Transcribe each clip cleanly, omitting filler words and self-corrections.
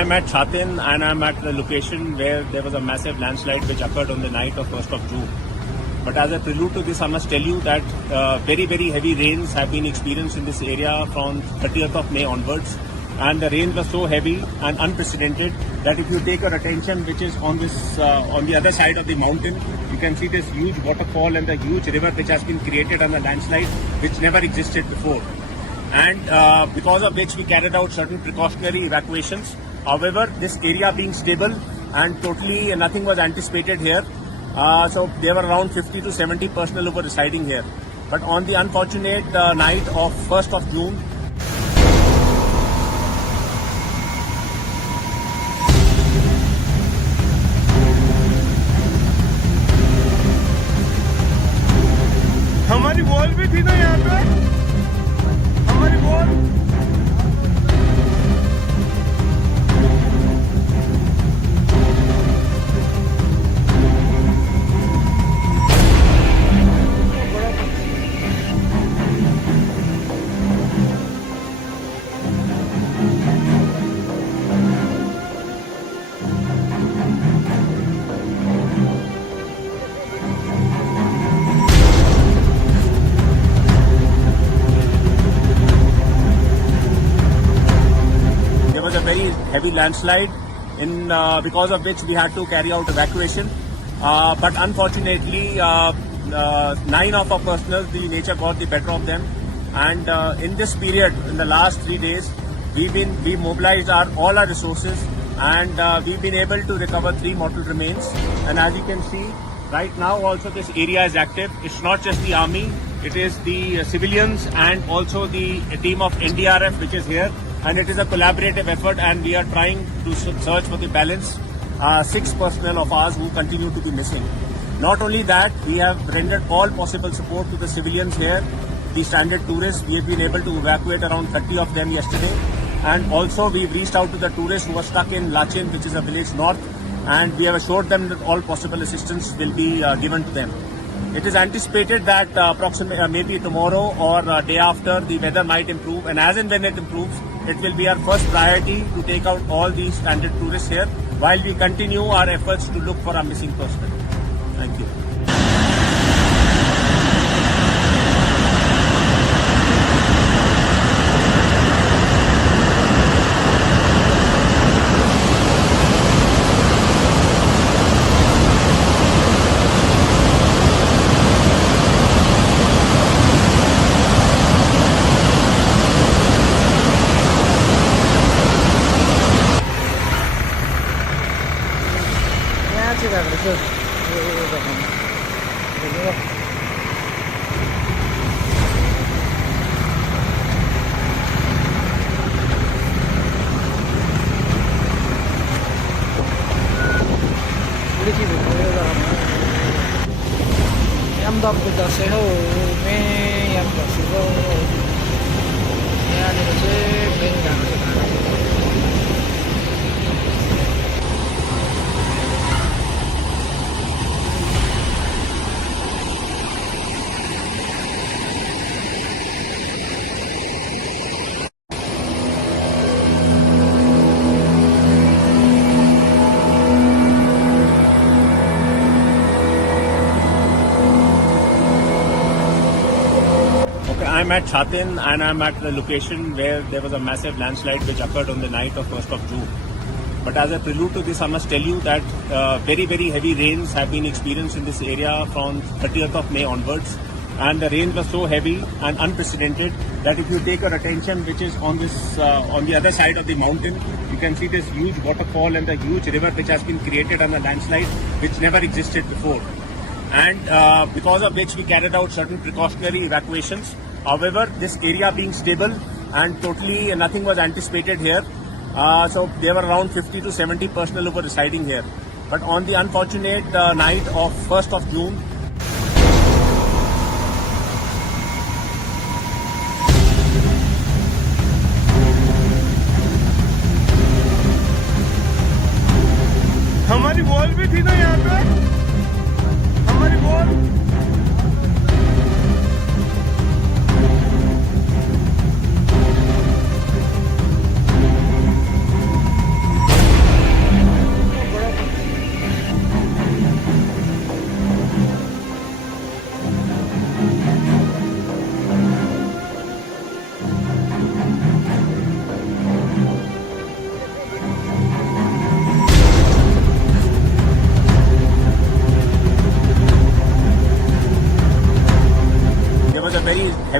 I'm at Chatin and I'm at the location where there was a massive landslide which occurred on the night of 1st of June. But as a prelude to this, I must tell you that very, very heavy rains have been experienced in this area from 30th of May onwards. And the rains were so heavy and unprecedented that if you take your attention, which is on this on the other side of the mountain, you can see this huge waterfall and the huge river which has been created on the landslide, which never existed before. And because of which we carried out certain precautionary evacuations. However, this area being stable and totally nothing was anticipated here. So there were around 50 to 70 personnel who were residing here. But on the unfortunate night of 1st of June, हमारी wall भी थी ना यहाँ पे हमारी wall a very heavy landslide because of which we had to carry out evacuation. But unfortunately, 9 of our personnel, the nature got the better of them. And in this period, in the last 3 days, we mobilized all our resources and we've been able to recover 3 mortal remains. And as you can see, right now also this area is active. It's not just the army, it is the civilians and also the team of NDRF which is here. And it is a collaborative effort and we are trying to search for the balance 6 personnel of ours who continue to be missing. Not only that, we have rendered all possible support to the civilians here, the standard tourists. We have been able to evacuate around 30 of them yesterday. And also we've reached out to the tourists who are stuck in Lachen, which is a village north, and we have assured them that all possible assistance will be given to them. It is anticipated that maybe tomorrow or day after the weather might improve, and as and when it improves, it will be our first priority to take out all these standard tourists here while we continue our efforts to look for our missing personnel. Thank you. Em đọc được xe hậu mê em đọc sự vô nhà này sẽ bên cạnh I'm at Chatin and I'm at the location where there was a massive landslide which occurred on the night of 1st of June. But as a prelude to this, I must tell you that very, very heavy rains have been experienced in this area from 30th of May onwards. And the rains were so heavy and unprecedented that if you take your attention, which is on this on the other side of the mountain, you can see this huge waterfall and the huge river which has been created on the landslide, which never existed before. And because of which we carried out certain precautionary evacuations. However, this area being stable and totally nothing was anticipated here. So there were around 50 to 70 personnel who were residing here. But on the unfortunate night of 1st of June, हमारी wall भी थी ना यहाँ पे हमारी wall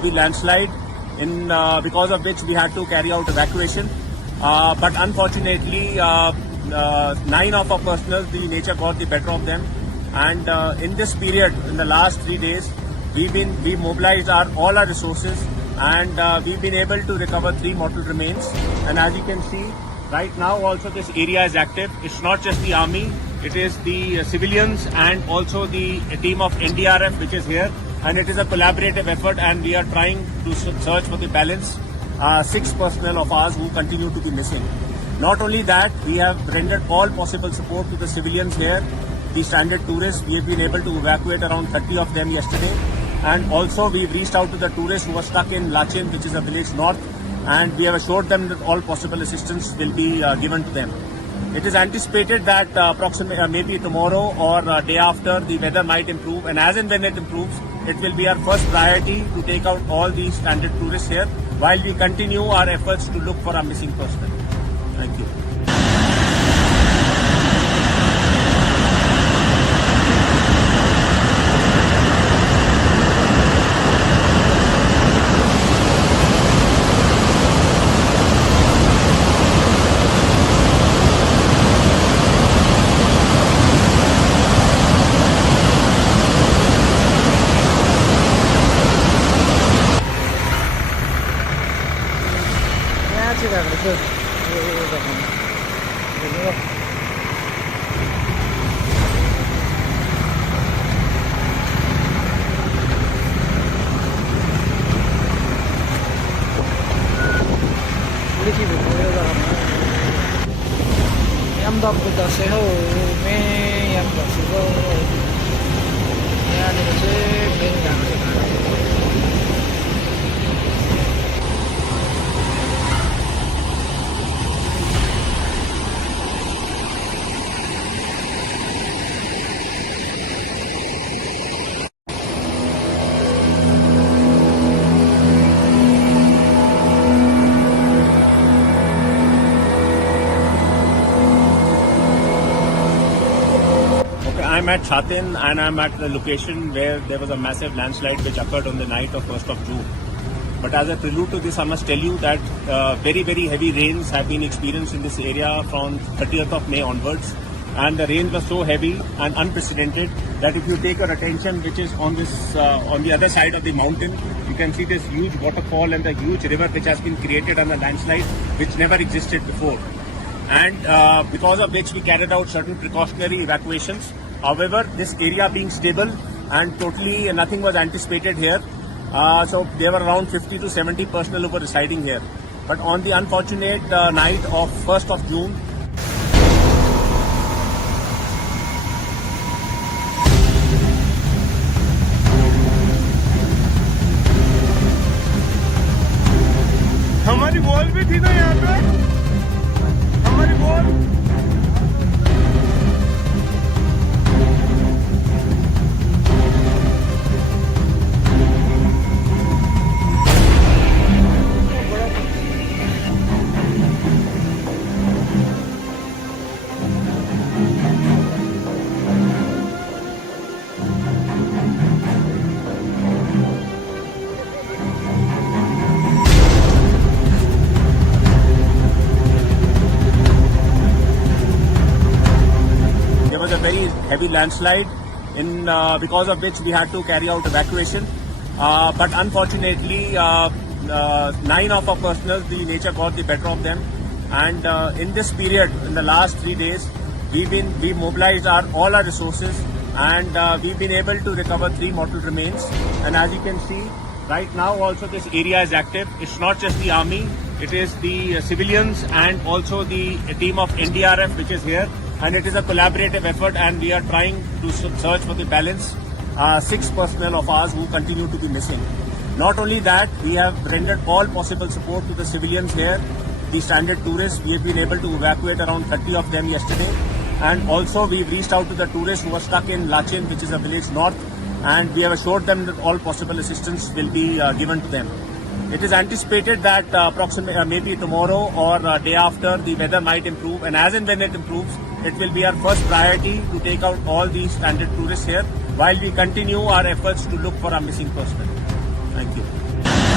heavy landslide, because of which we had to carry out evacuation. But unfortunately, 9 of our personnel, the nature got the better of them. And in this period, in the last 3 days, we mobilized all our resources, and we've been able to recover 3 mortal remains. And as you can see, right now also this area is active. It's not just the army, it is the civilians and also the team of NDRF which is here. And it is a collaborative effort, and we are trying to search for the balance 6 personnel of ours who continue to be missing. Not only that, we have rendered all possible support to the civilians here, the stranded tourists. We have been able to evacuate around 30 of them yesterday. And also we've reached out to the tourists who are stuck in Lachen, which is a village north, and we have assured them that all possible assistance will be given to them. It is anticipated that approximately maybe tomorrow or day after, the weather might improve, and as and when it improves, it will be our first priority to take out all these stranded tourists here while we continue our efforts to look for our missing personnel. Thank you. Em đọc được xe hậu mê em đọc sự vô nhà này sẽ bên cạnh I'm at Chatin, and I'm at the location where there was a massive landslide which occurred on the night of 1st of June. But as a prelude to this, I must tell you that very, very heavy rains have been experienced in this area from 30th of May onwards. And the rains were so heavy and unprecedented that if you take your attention, which is on this on the other side of the mountain, you can see this huge waterfall and the huge river which has been created on the landslide, which never existed before. And because of which we carried out certain precautionary evacuations. However, this area being stable and totally nothing was anticipated here. So there were around 50 to 70 personnel who were residing here. But on the unfortunate night of 1st of June, हमारी wall भी थी ना यहाँ पे, हमारी wall very heavy landslide, because of which we had to carry out evacuation. But unfortunately, 9 of our personnel, the nature got the better of them. And in this period, in the last 3 days, we mobilized all our resources, and we've been able to recover 3 mortal remains. And as you can see, right now also this area is active. It's not just the army, it is the civilians and also the team of NDRF which is here. And it is a collaborative effort, and we are trying to search for the balance 6 personnel of ours who continue to be missing. Not only that, we have rendered all possible support to the civilians here, the stranded tourists. We have been able to evacuate around 30 of them yesterday. And also we've reached out to the tourists who are stuck in Lachen, which is a village north, and we have assured them that all possible assistance will be given to them. It is anticipated that approximately maybe tomorrow or day after, the weather might improve, and as and when it improves, it will be our first priority to take out all these stranded tourists here while we continue our efforts to look for our missing personnel. Thank you.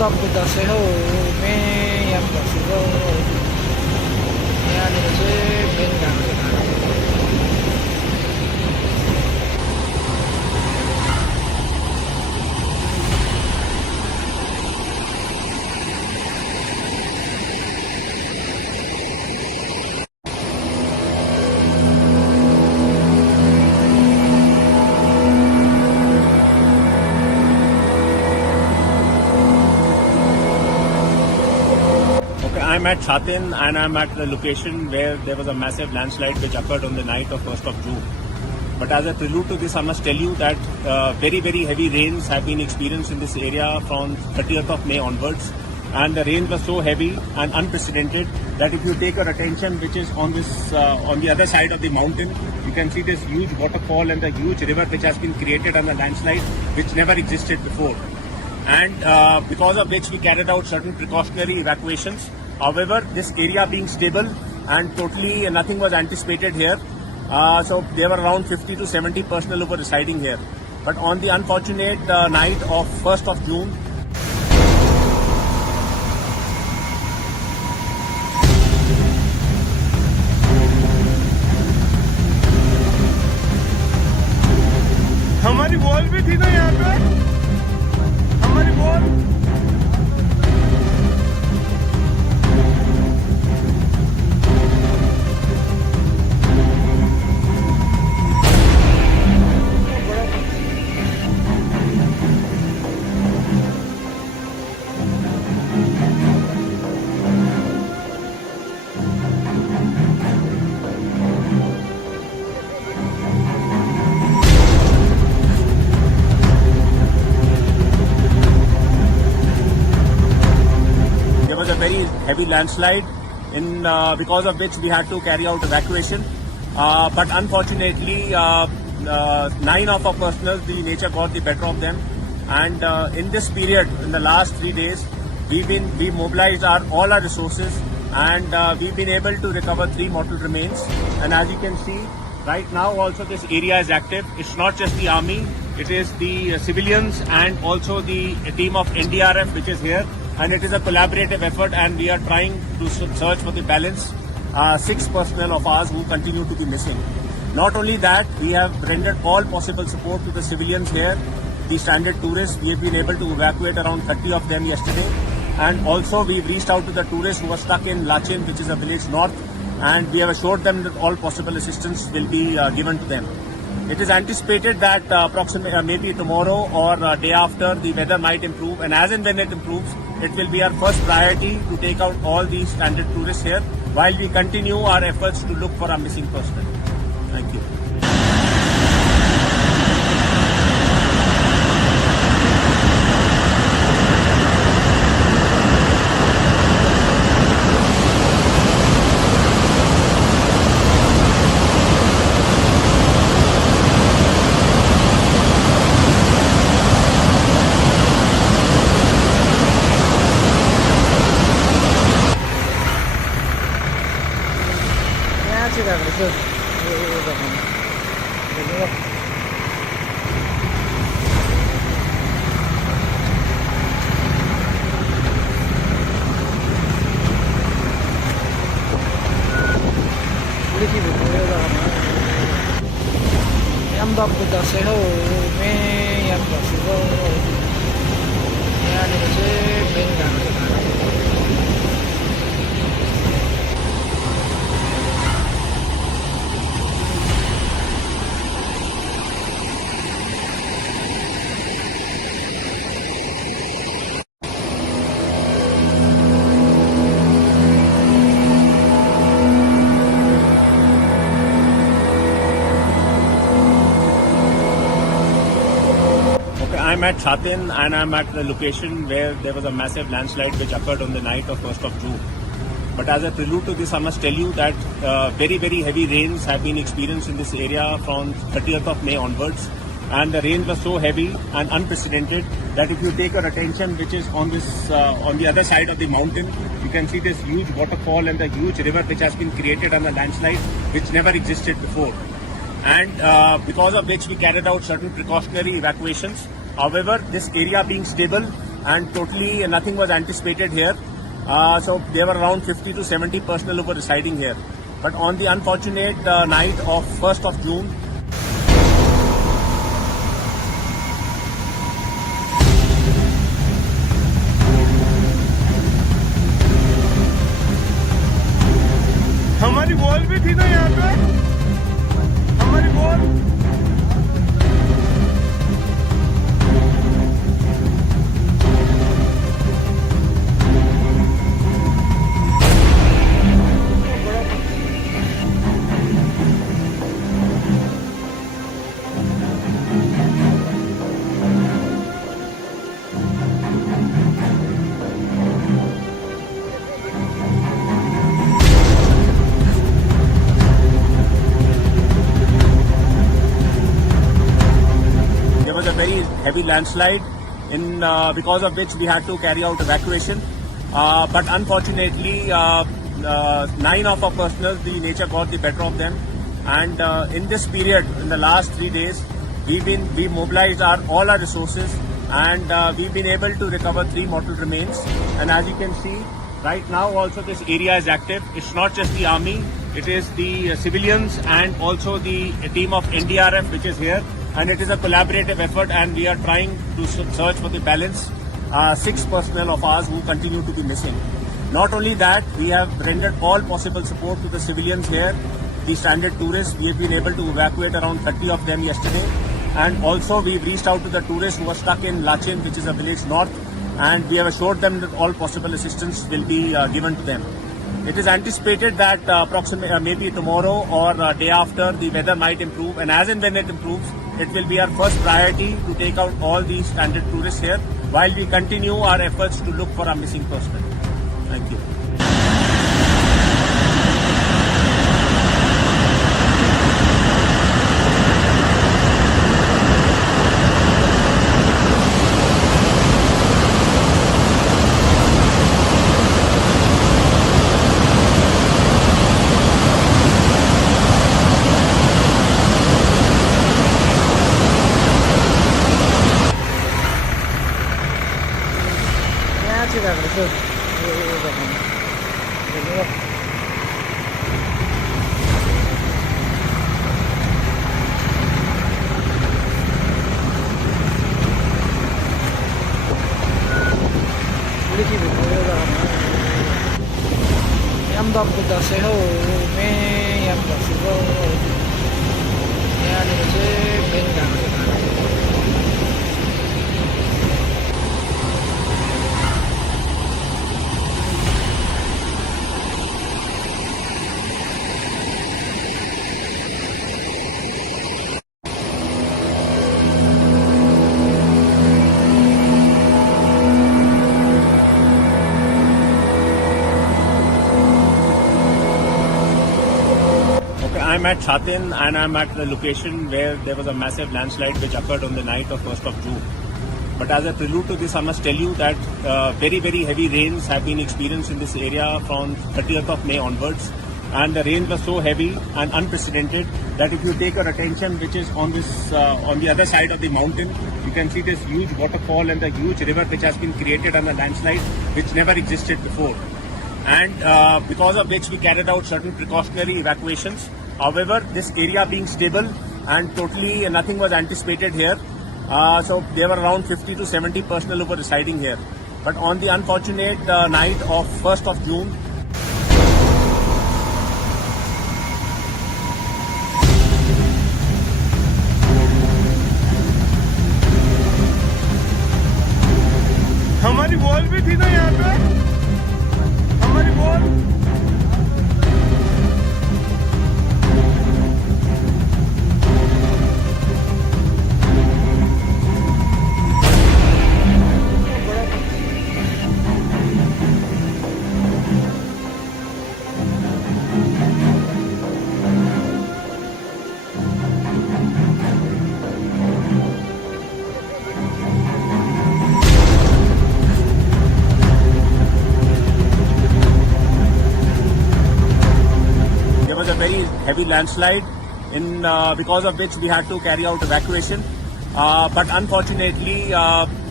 Kasi ho, may yan kasi ho. Yan kasi pinggan sa kanan. I'm at Chatin and I'm at the location where there was a massive landslide which occurred on the night of 1st of June. But as a prelude to this, I must tell you that very heavy rains have been experienced in this area from 30th of May onwards. And the rains were so heavy and unprecedented that if you take your attention, which is on this on the other side of the mountain, you can see this huge waterfall and the huge river which has been created on the landslide, which never existed before. And because of which we carried out certain precautionary evacuations. However, this area being stable and totally nothing was anticipated here. So there were around 50 to 70 personnel who were residing here. But on the unfortunate night of 1st of June, हमारी wall भी थी ना यहाँ पे, हमारी wall very heavy landslide because of which we had to carry out evacuation. But unfortunately, 9 of our personnel, the nature got the better of them. And in this period, in the last 3 days, we mobilized all our resources and we've been able to recover 3 mortal remains. And as you can see, right now also this area is active. It's not just the army, it is the civilians and also the team of NDRF which is here. And it is a collaborative effort and we are trying to search for the balance 6 personnel of ours who continue to be missing. Not only that, we have rendered all possible support to the civilians here, the stranded tourists. We have been able to evacuate around 30 of them yesterday. And also we've reached out to the tourists who are stuck in Lachen, which is a village north, and we have assured them that all possible assistance will be given to them. It is anticipated that approximately maybe tomorrow or day after the weather might improve, and as and when it improves, it will be our first priority to take out all these stranded tourists here while we continue our efforts to look for our missing personnel. Thank you. Kasi ho, may yan kasi ho. Yan kasi pinggan sa kanan. I'm at Chatin and I'm at the location where there was a massive landslide which occurred on the night of 1st of June. But as a prelude to this, I must tell you that very heavy rains have been experienced in this area from 30th of May onwards. And the rains were so heavy and unprecedented that if you take your attention, which is on this on the other side of the mountain, you can see this huge waterfall and the huge river which has been created on the landslide, which never existed before. And because of which we carried out certain precautionary evacuations. However, this area being stable and totally nothing was anticipated here. So there were around 50 to 70 personnel who were residing here. But on the unfortunate night of 1st of June, हमारी wall भी थी ना यहाँ पे हमारी wall there was a very heavy landslide because of which we had to carry out evacuation. But unfortunately, 9 of our personnel, the nature got the better of them. And in this period, in the last 3 days, we mobilized all our resources, and we've been able to recover 3 mortal remains. And as you can see, right now also this area is active. It's not just the army, it is the civilians and also the team of NDRF which is here. And it is a collaborative effort, and we are trying to search for the balance 6 personnel of ours who continue to be missing. Not only that, we have rendered all possible support to the civilians here, the stranded tourists. We have been able to evacuate around 30 of them yesterday. And also we've reached out to the tourists who are stuck in Lachen, which is a village north, and we have assured them that all possible assistance will be given to them. It is anticipated that approximately maybe tomorrow or day after, the weather might improve, and as and when it improves, it will be our first priority to take out all these stranded tourists here while we continue our efforts to look for our missing personnel. Thank you. Tidak betul. Em đọc được xe hậu mẹ em đọc sự vô nhà này sẽ bên đằng I'm at Chatin, and I'm at the location where there was a massive landslide which occurred on the night of 1st of June. But as a prelude to this, I must tell you that very, very heavy rains have been experienced in this area from 30th of May onwards. And the rain was so heavy and unprecedented that if you take your attention, which is on this on the other side of the mountain, you can see this huge waterfall and the huge river which has been created on the landslide, which never existed before. And because of which we carried out certain precautionary evacuations. However, this area being stable and totally nothing was anticipated here. So there were around 50 to 70 personnel who were residing here. But on the unfortunate night of 1st of June, हमारी wall भी थी ना यहाँ पे हमारी wall very heavy landslide because of which we had to carry out evacuation. But unfortunately,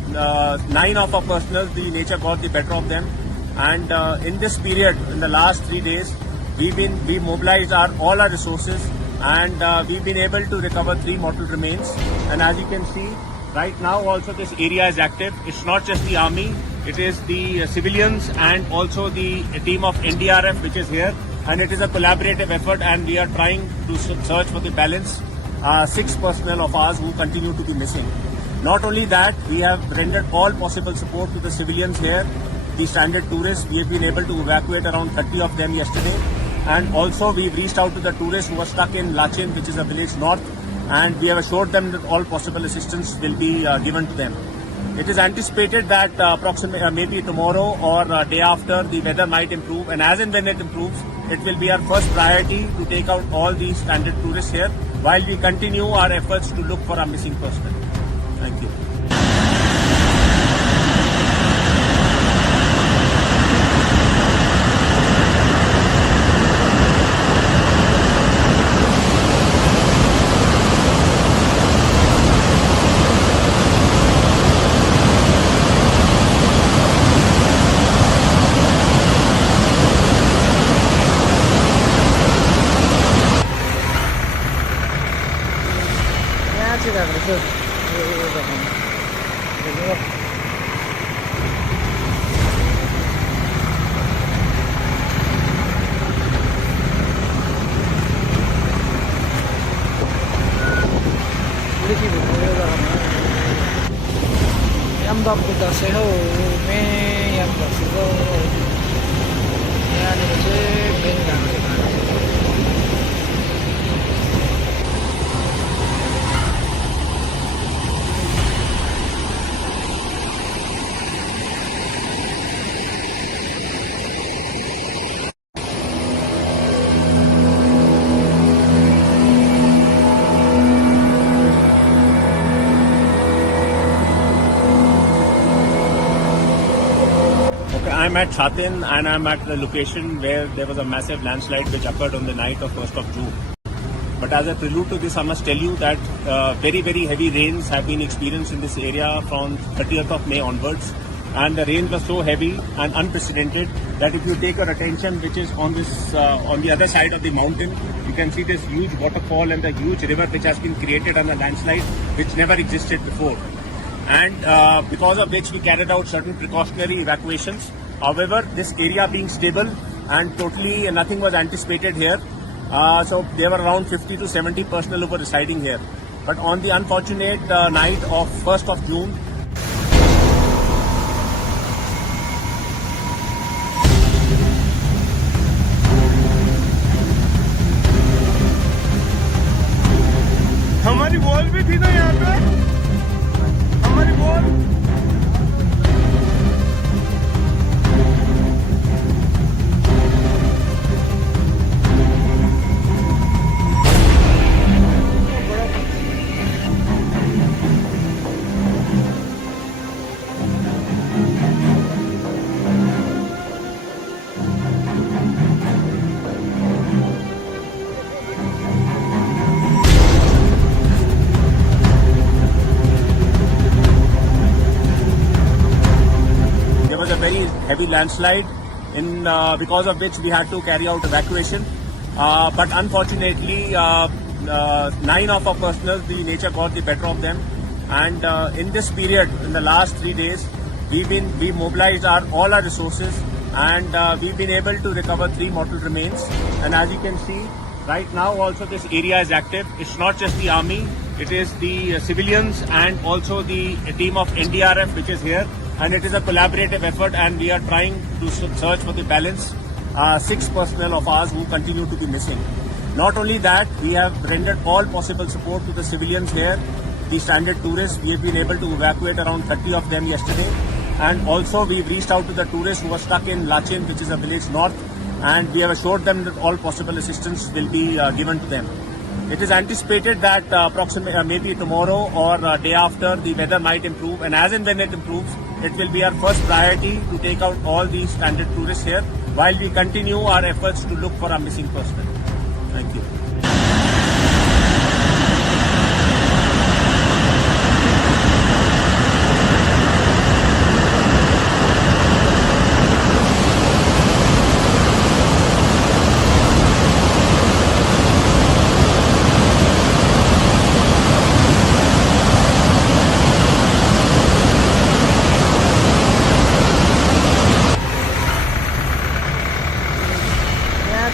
9 of our personals, the nature got the better of them. And in this period, in the last 3 days, we mobilized all our resources, and we've been able to recover 3 mortal remains. And as you can see, right now also this area is active. It's not just the army, it is the civilians and also the team of NDRF which is here. And it is a collaborative effort, and we are trying to search for the balance 6 personnel of ours who continue to be missing. Not only that, we have rendered all possible support to the civilians here, the stranded tourists. We have been able to evacuate around 30 of them yesterday. And also we've reached out to the tourists who were stuck in Lachen, which is a village north, and we have assured them that all possible assistance will be given to them. It is anticipated that approximately maybe tomorrow or day after, the weather might improve, and as and when it improves, it will be our first priority to take out all these stranded tourists here while we continue our efforts to look for our missing personnel. Thank you. Tidak betul. Em đọc được xe hậu mê em đọc sự vô nhà này chứ bên cạnh I'm at Chatin, and I'm at the location where there was a massive landslide which occurred on the night of 1st of June. But as a prelude to this, I must tell you that very, very heavy rains have been experienced in this area from 30th of May onwards. And the rains were so heavy and unprecedented that if you take your attention, which is on this on the other side of the mountain, you can see this huge waterfall and the huge river which has been created on the landslide, which never existed before. And because of which we carried out certain precautionary evacuations. However, this area being stable and totally nothing was anticipated here. So there were around 50 to 70 personnel who were residing here. But on the unfortunate night of 1st of June, हमारी wall भी थी ना यहाँ पे, हमारी wall very heavy landslide, because of which we had to carry out evacuation. But unfortunately, 9 of our personals, the nature got the better of them. And in this period, in the last 3 days, we mobilized all our resources, and we've been able to recover 3 mortal remains. And as you can see, right now also this area is active. It's not just the army, it is the civilians and also the team of NDRF which is here. And it is a collaborative effort, and we are trying to search for the balance 6 personnel of ours who continue to be missing. Not only that, we have rendered all possible support to the civilians here, the stranded tourists. We have been able to evacuate around 30 of them yesterday. And also we've reached out to the tourists who were stuck in Lachen, which is a village north, and we have assured them that all possible assistance will be given to them. It is anticipated that approximately maybe tomorrow or day after, the weather might improve, and as and when it improves, it will be our first priority to take out all these stranded tourists here while we continue our efforts to look for our missing personnel. Thank you.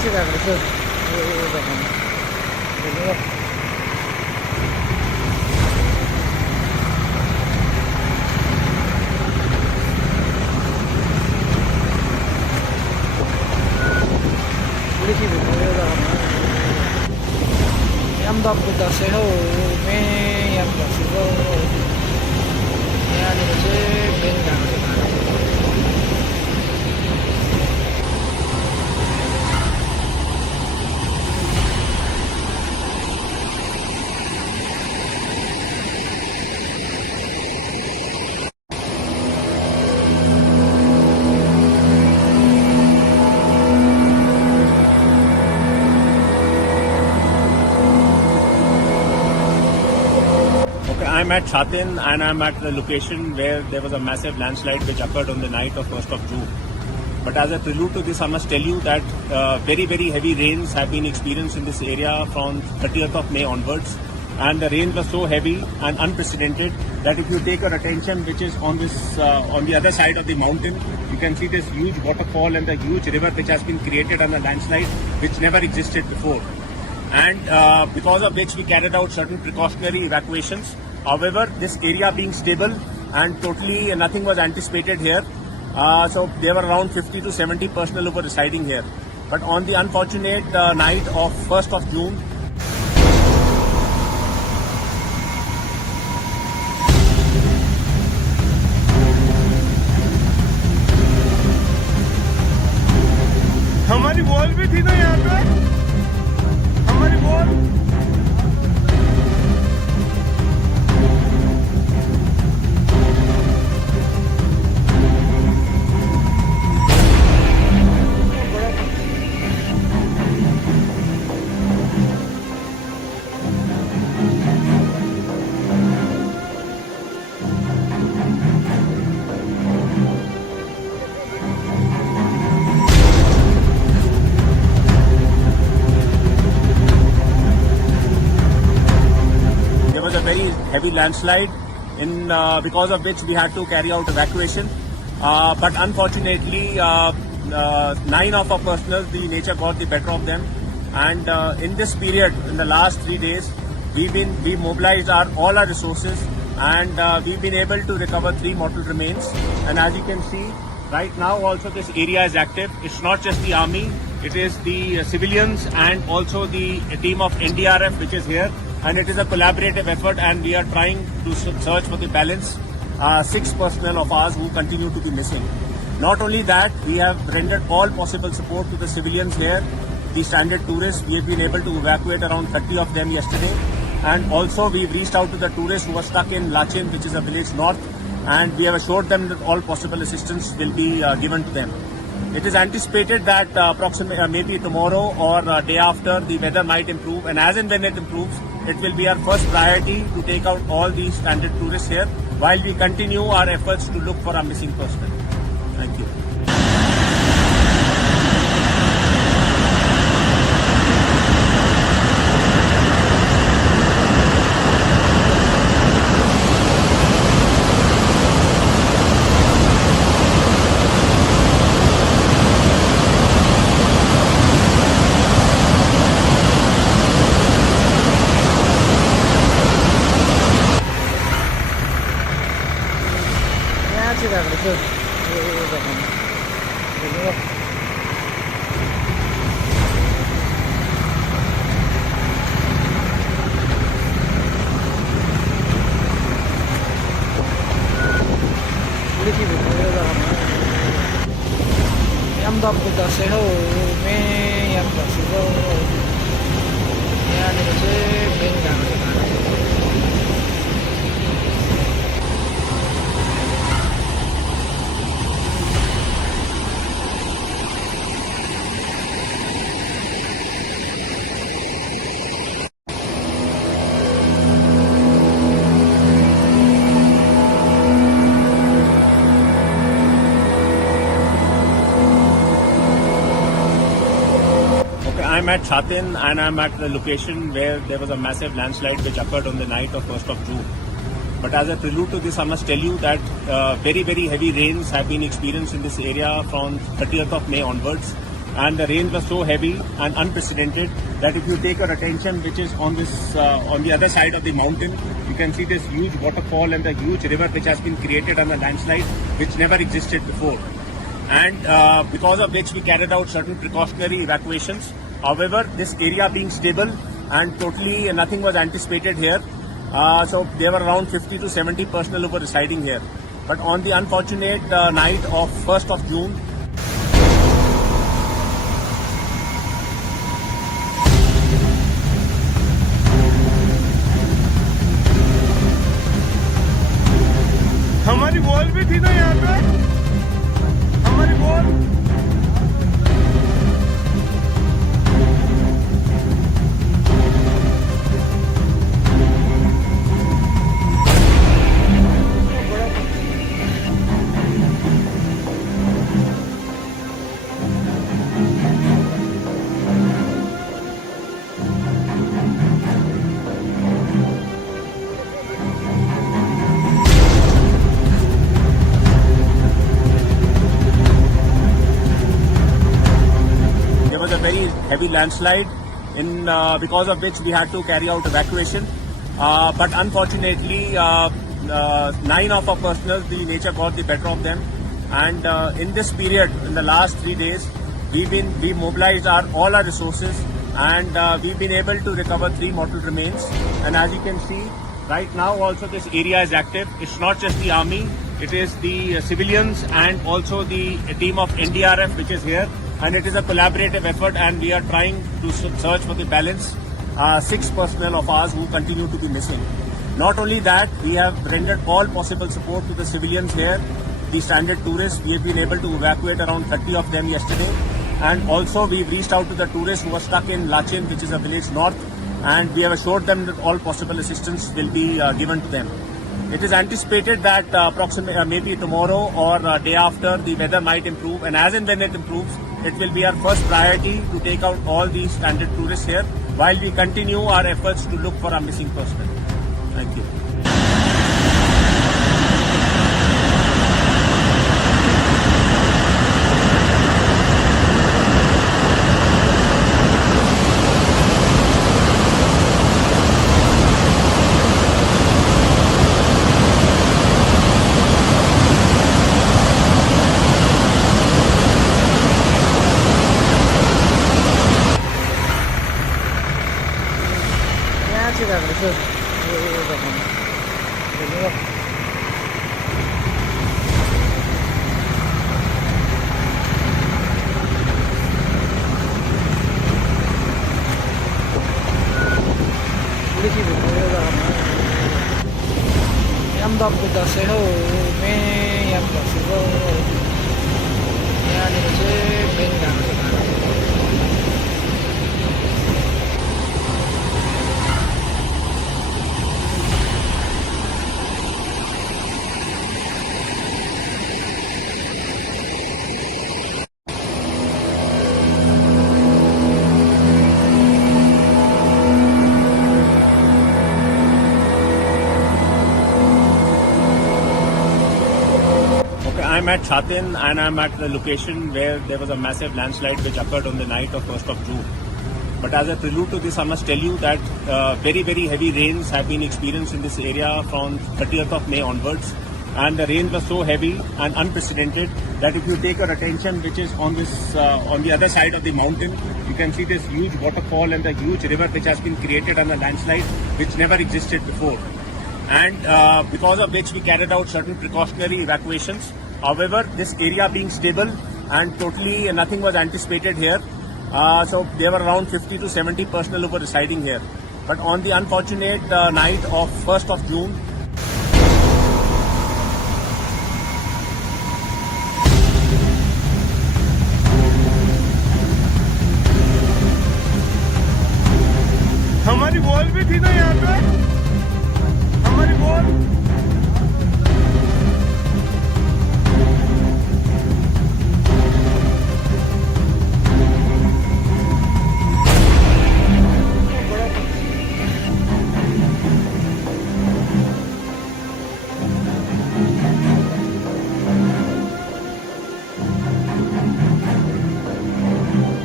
আছে দেখো তো দেখুন em đọc được cả xe hậu mê em đọc sự vô em sẽ bên cạnh I'm at Shatin and I'm at the location where there was a massive landslide which occurred on the night of 1st of June. But as a prelude to this, I must tell you that very heavy rains have been experienced in this area from 30th of May onwards. And the rains were so heavy and unprecedented that if you take your attention, which is on this on the other side of the mountain, you can see this huge waterfall and the huge river which has been created on the landslide, which never existed before. And because of which we carried out certain precautionary evacuations. However, this area being stable and totally nothing was anticipated here. So there were around 50 to 70 personnel who were residing here. But on the unfortunate night of 1st of June, हमारी wall भी थी ना यहाँ पे हमारी wall very heavy landslide in because of which we had to carry out evacuation. But unfortunately, 9 of our personnel, the nature got the better of them. And in this period, in the last 3 days, we mobilized all our resources and we've been able to recover 3 mortal remains. And as you can see, right now also this area is active. It's not just the army, it is the civilians and also the team of NDRF which is here. And it is a collaborative effort and we are trying to search for the balance 6 personnel of ours who continue to be missing. Not only that, we have rendered all possible support to the civilians here, the stranded tourists. We have been able to evacuate around 30 of them yesterday. And also we've reached out to the tourists who are stuck in Lachen, which is a village north, and we have assured them that all possible assistance will be given to them. It is anticipated that approximately maybe tomorrow or day after the weather might improve, and as and when it improves, it will be our first priority to take out all these stranded tourists here while we continue our efforts to look for our missing personnel. Thank you. আছে দেখো তো দেখুন em đọc được cả xe hậu mê em đọc sự vô em sẽ bên cạnh I'm at Shatin and I'm at the location where there was a massive landslide which occurred on the night of 1st of June. But as a prelude to this, I must tell you that very heavy rains have been experienced in this area from 30th of May onwards. and the rain was so heavy and unprecedented that if you take your attention, which is on this on the other side of the mountain, you can see this huge waterfall and the huge river which has been created on the landslide, which never existed before. And because of which we carried out certain precautionary evacuations. However, this area being stable and totally nothing was anticipated here, so there were around 50 to 70 personnel who were residing here. But on the unfortunate night of 1st of June, हमारी wall भी थी ना यहाँ पे, हमारी wall there was a very heavy landslide because of which we had to carry out evacuation. But unfortunately, 9 of our personnel, the nature got the better of them. And in this period, in the last 3 days, we mobilized all our resources, and we've been able to recover 3 mortal remains. And as you can see, right now also this area is active. It's not just the army, it is the civilians and also the team of NDRF which is here. And it is a collaborative effort, and we are trying to search for the balance 6 personnel of ours who continue to be missing. Not only that, we have rendered all possible support to the civilians here, the standard tourists. We have been able to evacuate around 30 of them yesterday, and also we've reached out to the tourists who are stuck in Lachen, which is a village north, and we have assured them that all possible assistance will be given to them. It is anticipated that approximately maybe tomorrow or day after, the weather might improve, and as and when it improves, it will be our first priority to take out all these standard tourists here while we continue our efforts to look for our missing personnel. Thank you. Tidak betul. Ini em đọc được cả xe hậu mẹ em cả xe hậu nhà này sẽ bên cả I'm at Chatin, and I'm at the location where there was a massive landslide which occurred on the night of 1st of June. But as a prelude to this, I must tell you that very, very heavy rains have been experienced in this area from 30th of May onwards. And the rain was so heavy and unprecedented that if you take your attention, which is on this on the other side of the mountain, you can see this huge waterfall and the huge river which has been created on the landslide, which never existed before. And because of which we carried out certain precautionary evacuations. However, this area being stable and totally nothing was anticipated here, so there were around 50 to 70 personnel who were residing here. But on the unfortunate night of 1st of June, हमारी wall भी थी ना यहाँ पे, हमारी wall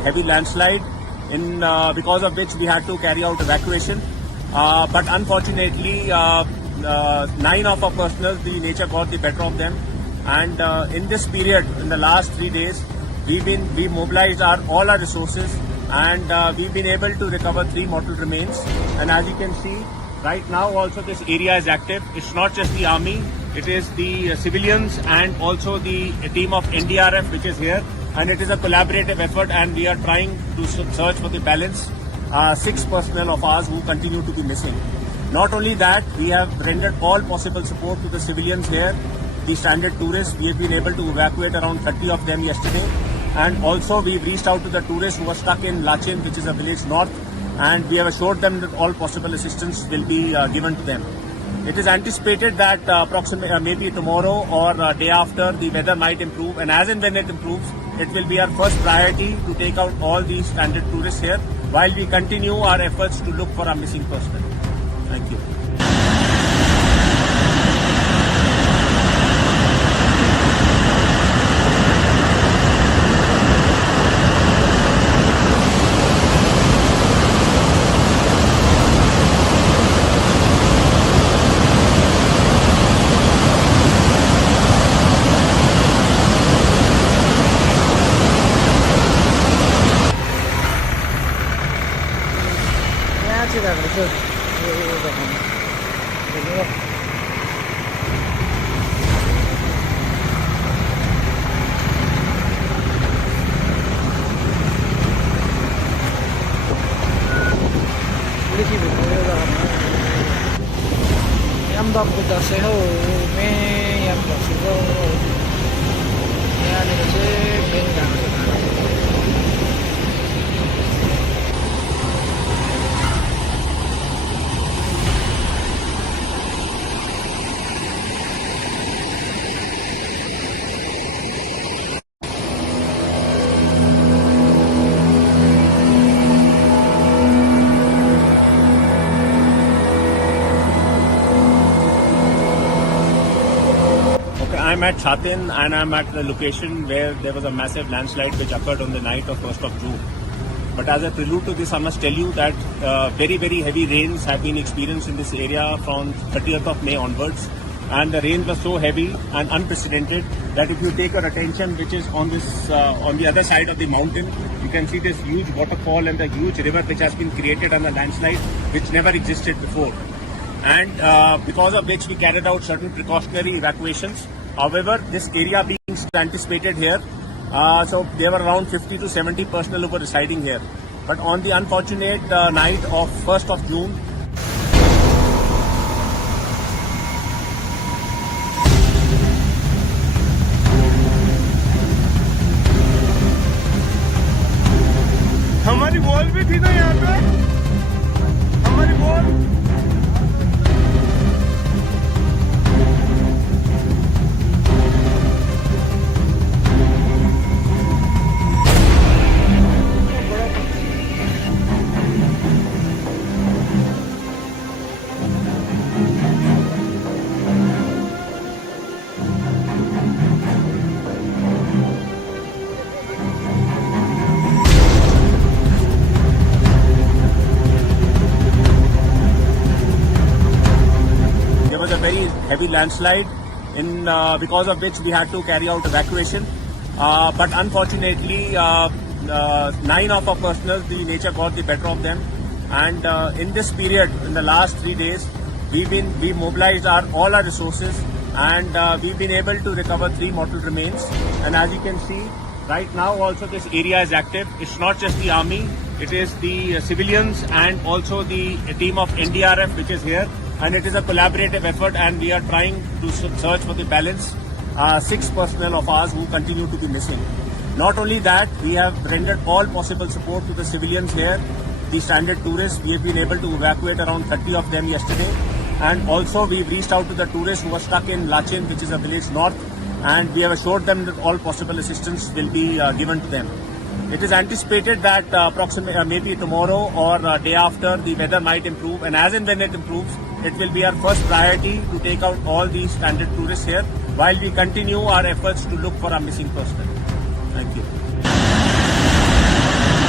heavy landslide, because of which we had to carry out evacuation. But unfortunately, 9 of our personnel, the nature got the better of them. And in this period, in the last 3 days, we mobilized all our resources, and we've been able to recover 3 mortal remains. And as you can see, right now also this area is active. It's not just the army, it is the civilians and also the team of NDRF which is here. And it is a collaborative effort, and we are trying to search for the balance 6 personnel of ours who continue to be missing. Not only that, we have rendered all possible support to the civilians here, the stranded tourists. We have been able to evacuate around 30 of them yesterday. And also we've reached out to the tourists who were stuck in Lachen, which is a village north, and we have assured them that all possible assistance will be given to them. It is anticipated that approximately maybe tomorrow or day after, the weather might improve, and as and when it improves, it will be our first priority to take out all these stranded tourists here while we continue our efforts to look for our missing personnel. Thank you. Tidak betul. Em đọc của ta sẽ hầu mê em đọc sẽ đâu nhà này sẽ bên cạnh. I'm at Chatin, and I'm at the location where there was a massive landslide which occurred on the night of 1st of June. But as a prelude to this, I must tell you that very, very heavy rains have been experienced in this area from 30th of May onwards. And the rains were so heavy and unprecedented that if you take your attention, which is on this on the other side of the mountain, you can see this huge waterfall and the huge river which has been created on the landslide, which never existed before. And because of which we carried out certain precautionary evacuations. However, this area being anticipated here, so there were around 50 to 70 personnel who were residing here. But on the unfortunate night of 1st of June, हमारी wall भी थी ना यहाँ पे, हमारी wall very heavy landslide, because of which we had to carry out evacuation. But unfortunately, 9 of our personnel, the nature got the better of them. And in this period, in the last 3 days, we mobilized all our resources, and we've been able to recover 3 mortal remains. And as you can see, right now also this area is active. It's not just the army, it is the civilians and also the team of NDRF which is here. And it is a collaborative effort, and we are trying to search for the balance 6 personnel of ours who continue to be missing. Not only that, we have rendered all possible support to the civilians here, the stranded tourists. We have been able to evacuate around 30 of them yesterday. And also we've reached out to the tourists who were stuck in Lachen, which is a village north, and we have assured them that all possible assistance will be given to them. It is anticipated that approximately maybe tomorrow or day after, the weather might improve, and as and when it improves, it will be our first priority to take out all these stranded tourists here while we continue our efforts to look for our missing personnel. Thank you.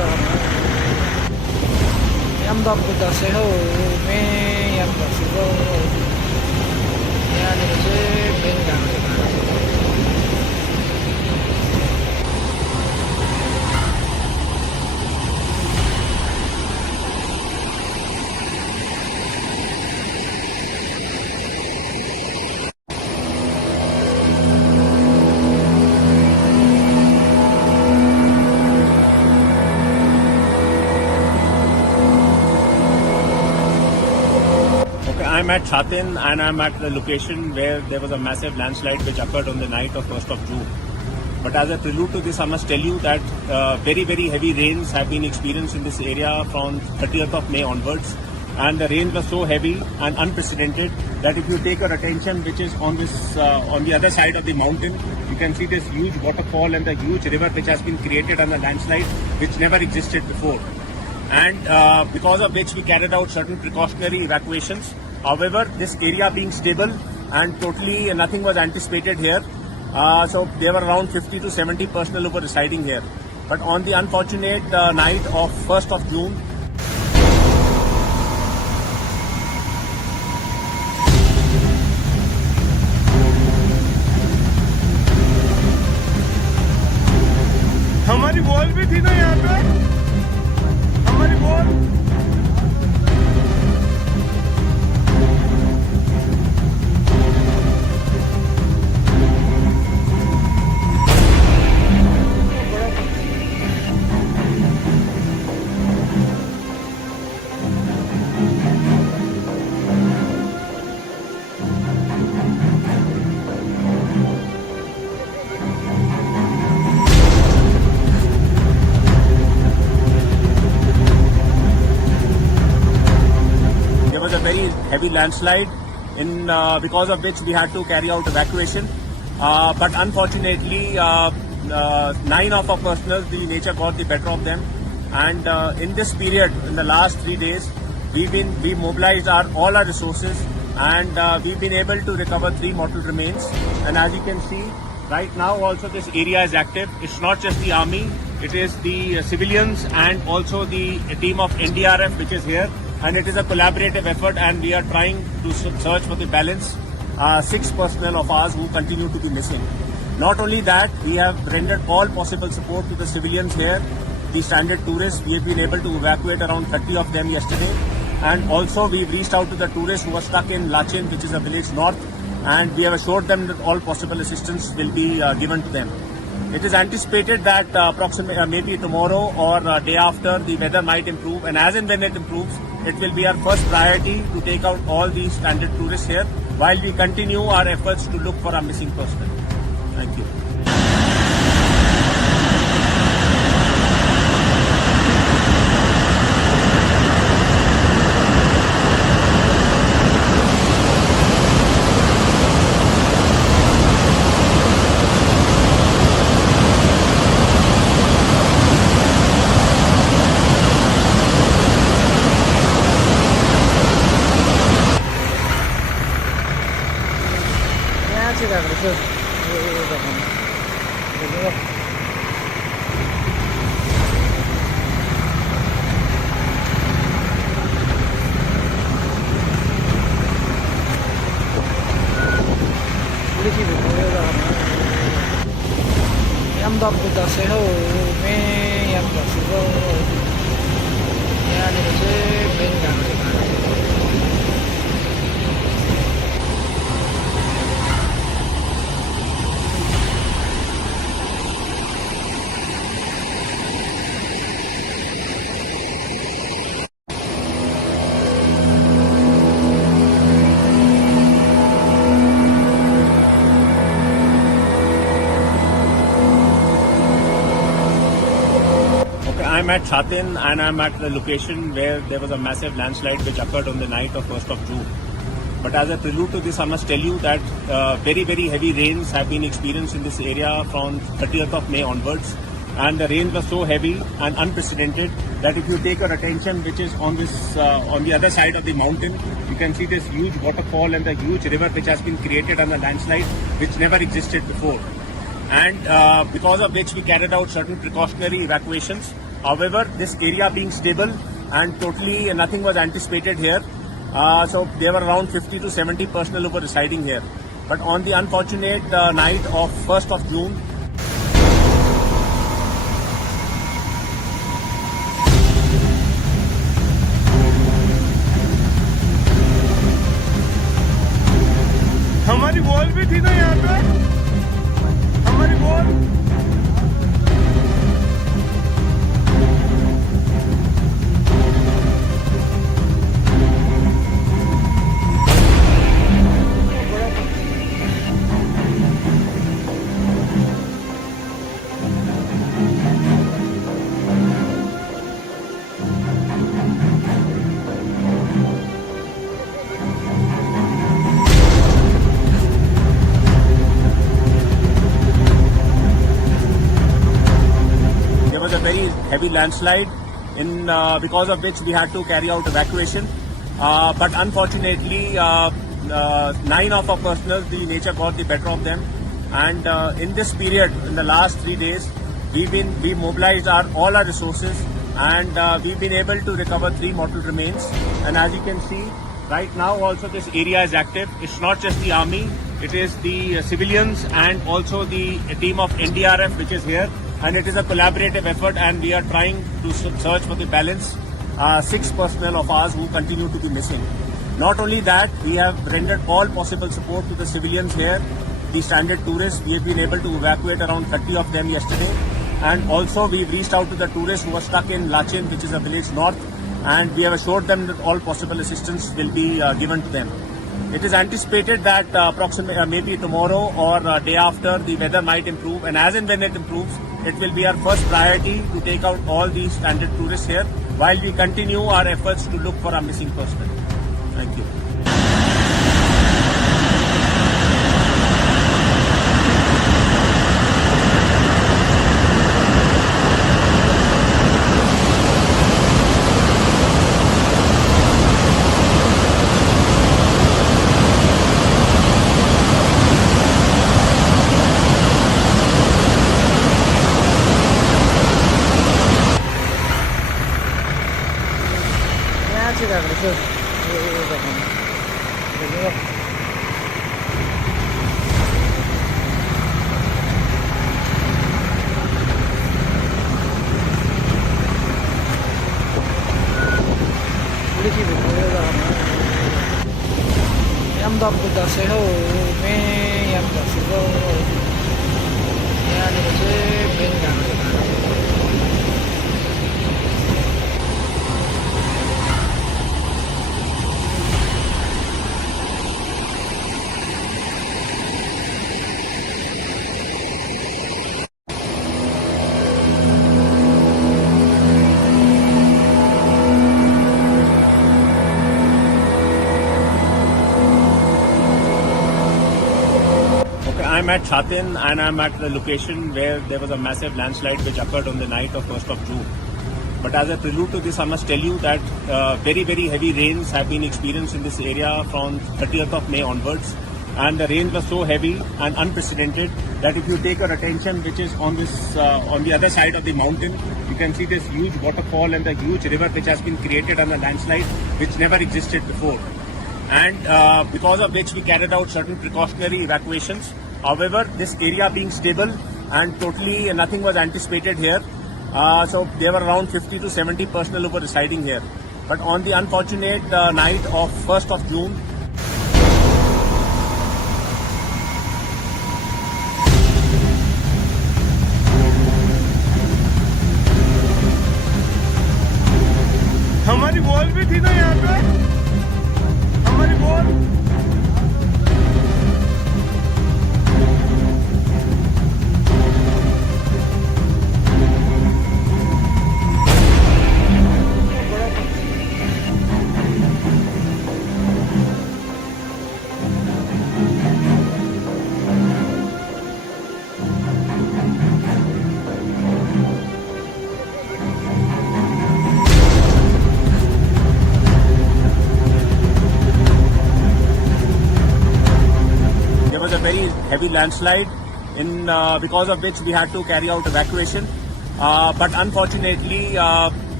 am답니다. 새우에 얌잡수고 yani kasi Bengala. I'm at Chatin and I'm at the location where there was a massive landslide which occurred on the night of 1st of June. But as a prelude to this, I must tell you that very, very heavy rains have been experienced in this area from 30th of May onwards. And the rains were so heavy and unprecedented that if you take your attention, which is on this on the other side of the mountain, you can see this huge waterfall and the huge river which has been created on the landslide, which never existed before. And because of which we carried out certain precautionary evacuations. However, this area being stable and totally nothing was anticipated here. So there were around 50 to 70 personnel who were residing here. But on the unfortunate night of 1st of June, हमारी wall भी थी ना यहाँ पे हमारी wall was a very heavy landslide because of which we had to carry out evacuation. But unfortunately, 9 of our personnel, the nature got the better of them. And in this period, in the last 3 days, we mobilized all our resources and we've been able to recover 3 mortal remains. And as you can see, right now also this area is active. It's not just the army, it is the civilians and also the team of NDRF which is here. And it is a collaborative effort and we are trying to search for the balance 6 personnel of ours who continue to be missing. Not only that, we have rendered all possible support to the civilians here, the stranded tourists. We have been able to evacuate around 30 of them yesterday. And also we've reached out to the tourists who are stuck in Lachen, which is a village north, and we have assured them that all possible assistance will be given to them. It is anticipated that approximately maybe tomorrow or day after the weather might improve, and as and when it improves, it will be our first priority to take out all these stranded tourists here while we continue our efforts to look for our missing personnel. Thank you. am답니다. 새우에 얌잡수고 yani kasi Bengala. I'm at Chatin and I'm at the location where there was a massive landslide which occurred on the night of 1st of June. But as a prelude to this, I must tell you that very, very heavy rains have been experienced in this area from 30th of May onwards. And the rains were so heavy and unprecedented that if you take your attention, which is on this on the other side of the mountain, you can see this huge waterfall and the huge river which has been created on the landslide, which never existed before. And because of which we carried out certain precautionary evacuations. However, this area being stable and totally nothing was anticipated here. So there were around 50 to 70 personnel who were residing here. But on the unfortunate night of 1st of June, हमारी wall भी थी ना यहाँ पे हमारी wall there was a very heavy landslide because of which we had to carry out evacuation. But unfortunately, 9 of our personnel, the nature got the better of them. And in this period, in the last 3 days, we mobilized all our resources, and we've been able to recover 3 mortal remains. And as you can see, right now also this area is active. It's not just the army, it is the civilians and also the team of NDRF which is here. And it is a collaborative effort, and we are trying to search for the balance 6 personnel of ours who continue to be missing. Not only that, we have rendered all possible support to the civilians here, the stranded tourists. We have been able to evacuate around 30 of them yesterday. And also we've reached out to the tourists who are stuck in Lachen, which is a village north, and we have assured them that all possible assistance will be given to them. It is anticipated that approximately maybe tomorrow or day after, the weather might improve, and as and when it improves, it will be our first priority to take out all these stranded tourists here while we continue our efforts to look for our missing personnel. Thank you. Emdamda seho me emda sigo yani se benga I'm at Chatin, and I'm at the location where there was a massive landslide which occurred on the night of 1st of June. But as a prelude to this, I must tell you that very, very heavy rains have been experienced in this area from 30th of May onwards. And the rains were so heavy and unprecedented that if you take your attention, which is on this on the other side of the mountain, you can see this huge waterfall and the huge river which has been created on the landslide, which never existed before. And because of which we carried out certain precautionary evacuations. However, this area being stable and totally nothing was anticipated here. So there were around 50 to 70 personnel who were residing here. But on the unfortunate night of 1st of June, हमारी wall भी थी ना यहाँ पे हमारी wall very heavy landslide because of which we had to carry out evacuation. But unfortunately,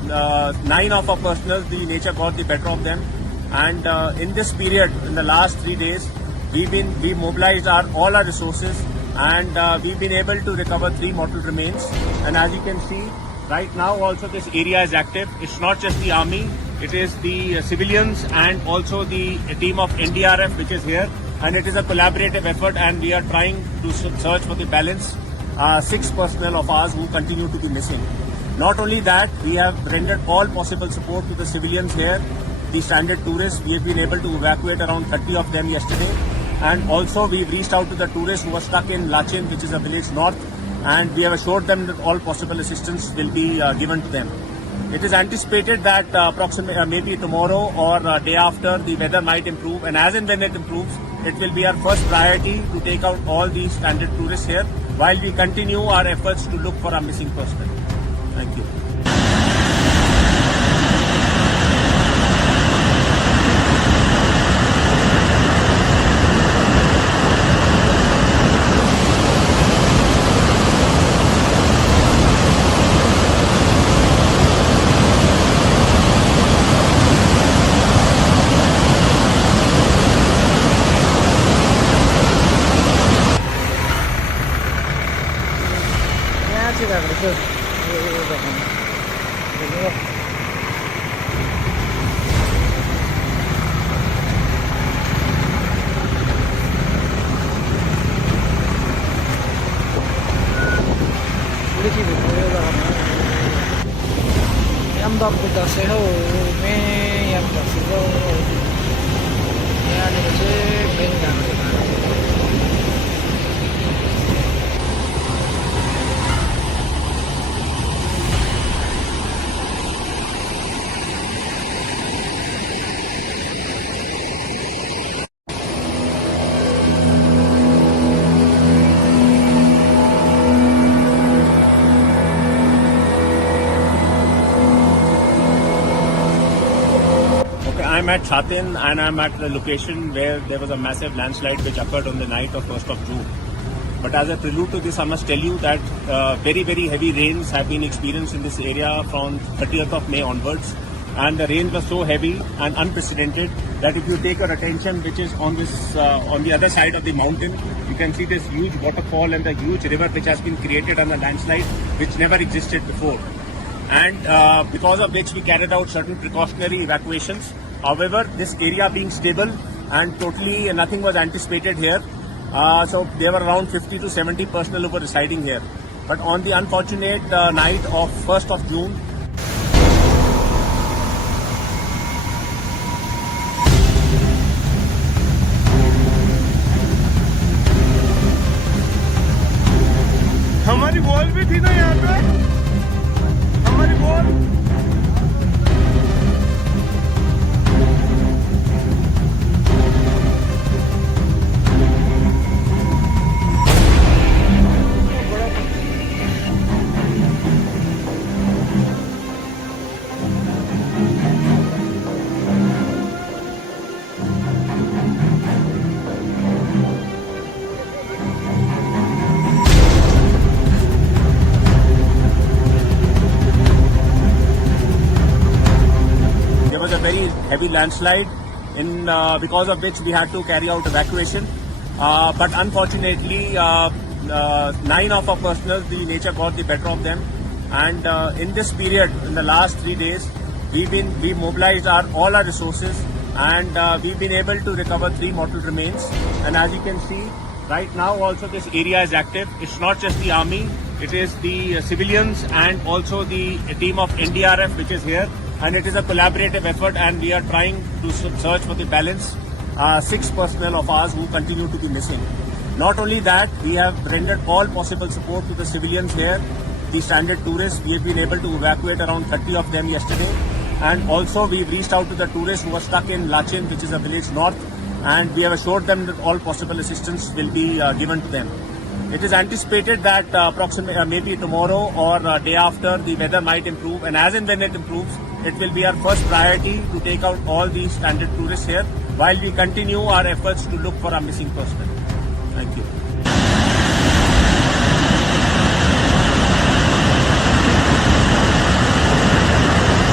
9 of our personals, the nature got the better of them. And in this period, in the last 3 days, we mobilized all our resources, and we've been able to recover 3 mortal remains. And as you can see, right now also this area is active. It's not just the army, it is the civilians and also the team of NDRF which is here. And it is a collaborative effort, and we are trying to search for the balance 6 personnel of ours who continue to be missing. Not only that, we have rendered all possible support to the civilians here, the stranded tourists. We have been able to evacuate around 30 of them yesterday. And also we've reached out to the tourists who were stuck in Lachen, which is a village north, and we have assured them that all possible assistance will be given to them. It is anticipated that approximately maybe tomorrow or day after, the weather might improve, and as and when it improves, it will be our first priority to take out all these stranded tourists here while we continue our efforts to look for our missing personnel. Thank you. Tidak betul. Em đọc của ta sẽ hầu mê em đọc sự đâu nhà này sẽ bên cạnh I'm at Chatin, and I'm at the location where there was a massive landslide which occurred on the night of 1st of June. But as a prelude to this, I must tell you that very, very heavy rains have been experienced in this area from 30th of May onwards. And the rains were so heavy and unprecedented that if you take your attention, which is on this on the other side of the mountain, you can see this huge waterfall and the huge river which has been created on the landslide, which never existed before. And because of which we carried out certain precautionary evacuations. However, this area being stable and totally nothing was anticipated here, so there were around 50 to 70 personnel who were residing here. But on the unfortunate night of 1st of June, हमारी wall भी थी ना यहाँ पे, हमारी wall a very heavy landslide, because of which we had to carry out evacuation. But unfortunately, 9 of our personnel, the nature got the better of them. And in this period, in the last 3 days, we mobilized all our resources, and we've been able to recover 3 mortal remains. And as you can see, right now also this area is active. It's not just the army, it is the civilians and also the team of NDRF which is here. And it is a collaborative effort, and we are trying to search for the balance 6 personnel of ours who continue to be missing. Not only that, we have rendered all possible support to the civilians here, the stranded tourists. We have been able to evacuate around 30 of them yesterday. And also we've reached out to the tourists who were stuck in Lachen, which is a village north, and we have assured them that all possible assistance will be given to them. It is anticipated that approximately maybe tomorrow or day after, the weather might improve, and as and when it improves, it will be our first priority to take out all these stranded tourists here while we continue our efforts to look for our missing personnel. Thank you.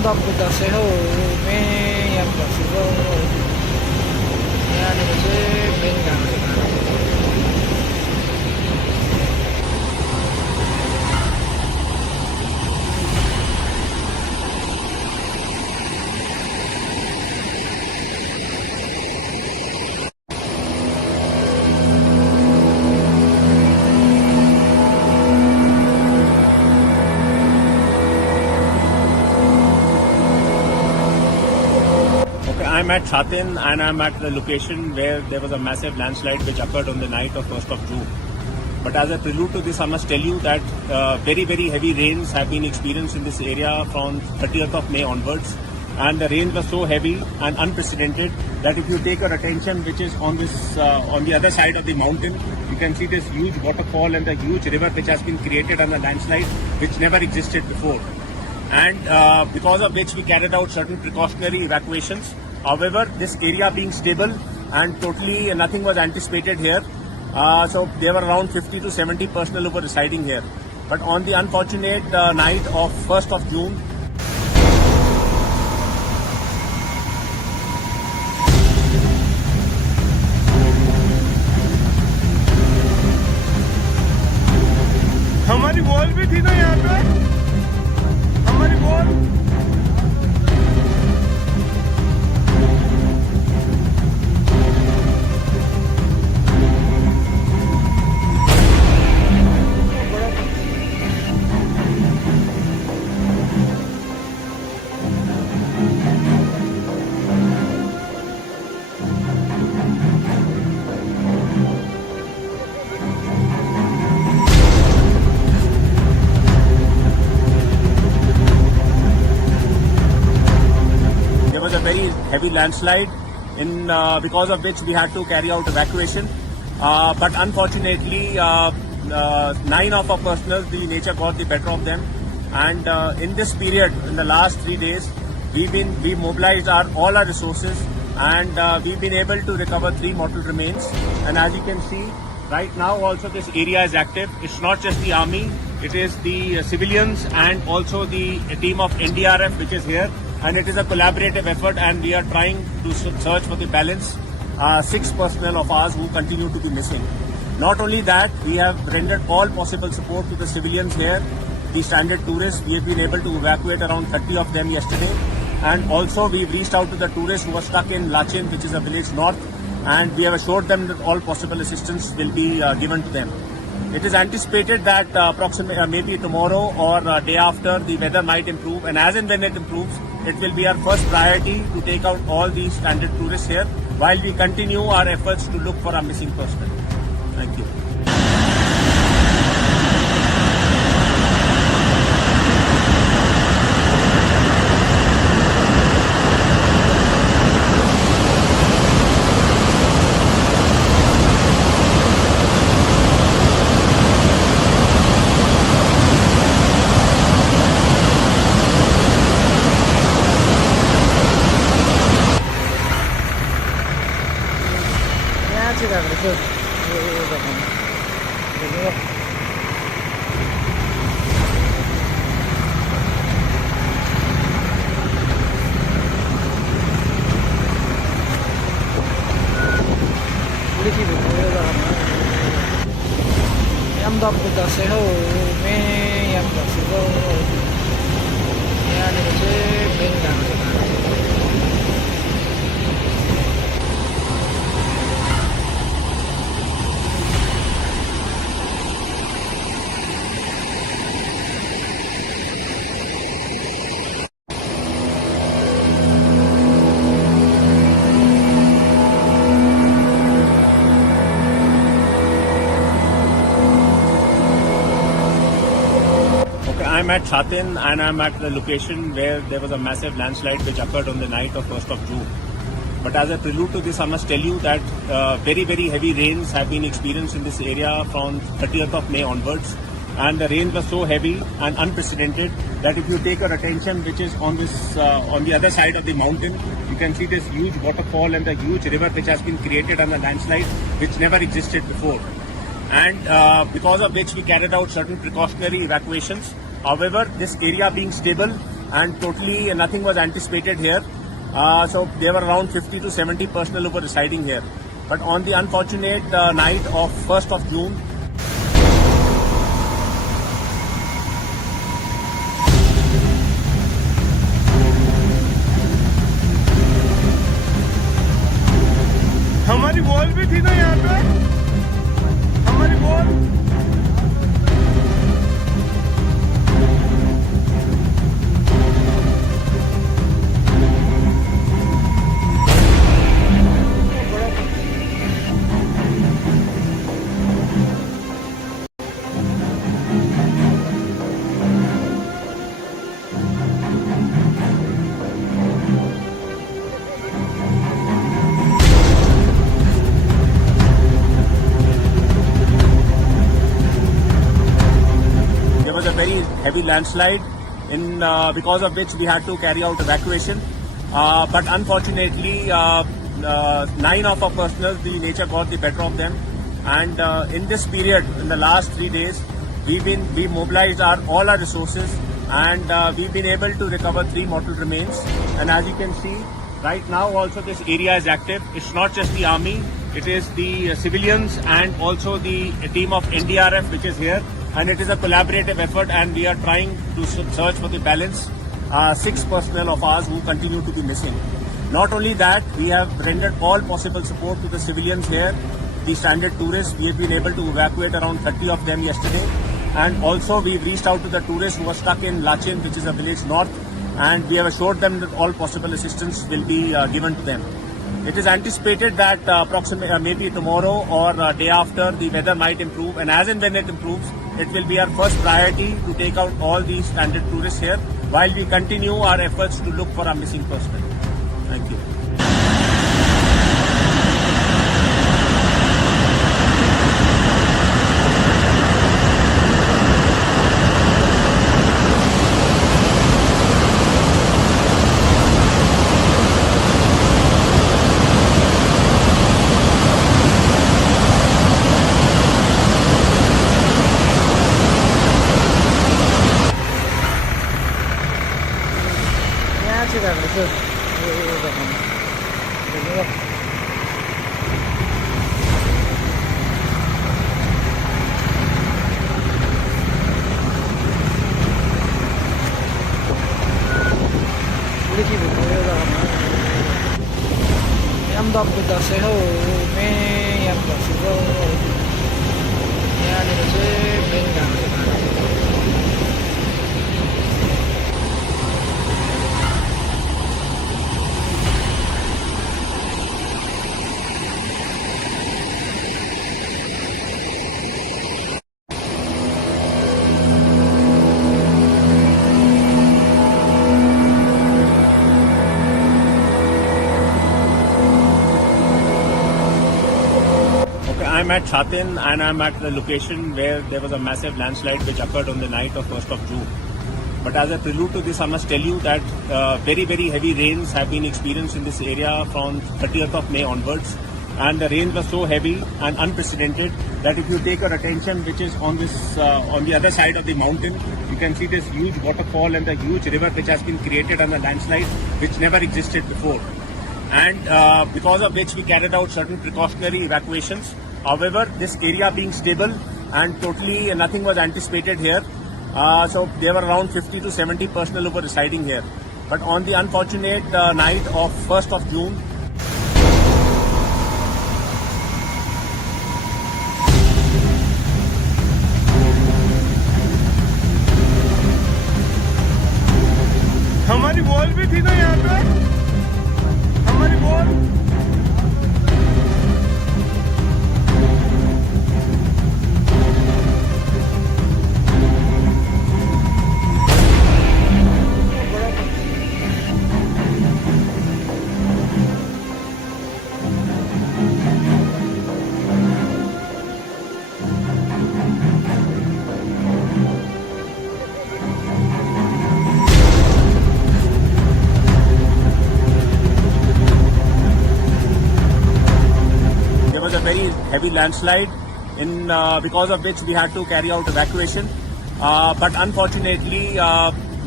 Amdapboda se ho me yamda sigo yani je benga I'm at Chatin and I'm at the location where there was a massive landslide which occurred on the night of 1st of June. But as a prelude to this, I must tell you that very heavy rains have been experienced in this area from 30th of May onwards. And the rains were so heavy and unprecedented that if you take your attention, which is on this on the other side of the mountain, you can see this huge waterfall and the huge river which has been created on the landslide, which never existed before. And because of which we carried out certain precautionary evacuations. However, this area being stable and totally nothing was anticipated here. So there were around 50 to 70 personnel who were residing here. But on the unfortunate night of 1st of June, हमारी wall भी थी ना यहाँ पे, हमारी wall was a very heavy landslide because of which we had to carry out evacuation. But unfortunately, 9 of our personnel, the nature got the better of them. And in this period, in the last 3 days, we mobilized all our resources and we've been able to recover 3 mortal remains. And as you can see, right now also this area is active. It's not just the army, it is the civilians and also the team of NDRF which is here. And it is a collaborative effort and we are trying to search for the balance 6 personnel of ours who continue to be missing. Not only that, we have rendered all possible support to the civilians here, the stranded tourists. We have been able to evacuate around 30 of them yesterday. And also we've reached out to the tourists who are stuck in Lachen, which is a village north, and we have assured them that all possible assistance will be given to them. It is anticipated that maybe tomorrow or day after the weather might improve, and as and when it improves, it will be our first priority to take out all these stranded tourists here while we continue our efforts to look for our missing personnel. Thank you. Amdapboda se ho me yamda sigo yani je benga I'm at Chatin and I'm at the location where there was a massive landslide which occurred on the night of 1st of June. But as a prelude to this, I must tell you that very heavy rains have been experienced in this area from 30th of May onwards. And the rains were so heavy and unprecedented that if you take your attention, which is on this on the other side of the mountain, you can see this huge waterfall and the huge river which has been created on the landslide, which never existed before. And because of which we carried out certain precautionary evacuations. However, this area being stable and totally nothing was anticipated here. So there were around 50 to 70 personnel who were residing here. But on the unfortunate night of 1st of June, हमारी wall भी थी ना यहाँ पे, हमारी wall. there was a very heavy landslide because of which we had to carry out evacuation. But unfortunately, 9 of our personnel, the nature got the better of them. And in this period, in the last 3 days, we mobilized all our resources, and we've been able to recover 3 mortal remains. And as you can see, right now also this area is active. It's not just the army, it is the civilians and also the team of NDRF which is here. And it is a collaborative effort, and we are trying to search for the balance 6 personnel of ours who continue to be missing. Not only that, we have rendered all possible support to the civilians here, the standard tourists. We have been able to evacuate around 30 of them yesterday. And also we've reached out to the tourists who are stuck in Lachen, which is a village north, and we have assured them that all possible assistance will be given to them. It is anticipated that approximately maybe tomorrow or day after, the weather might improve, and as and when it improves, it will be our first priority to take out all these standard tourists here while we continue our efforts to look for our missing personnel. Thank you. Em đọc được xe hậu mẹ em đọc sự vô nhà này sẽ bên cạnh I'm at Chatin, and I'm at the location where there was a massive landslide which occurred on the night of 1st of June. But as a prelude to this, I must tell you that very, very heavy rains have been experienced in this area from 30th of May onwards. And the rains were so heavy and unprecedented that if you take your attention, which is on this on the other side of the mountain, you can see this huge waterfall and the huge river which has been created on the landslide, which never existed before. And because of which we carried out certain precautionary evacuations. However, this area being stable and totally nothing was anticipated here. So there were around 50 to 70 personnel who were residing here. But on the unfortunate night of 1st of June, हमारी wall भी थी ना यहाँ पे, हमारी wall. there was a very heavy landslide because of which we had to carry out evacuation. But unfortunately,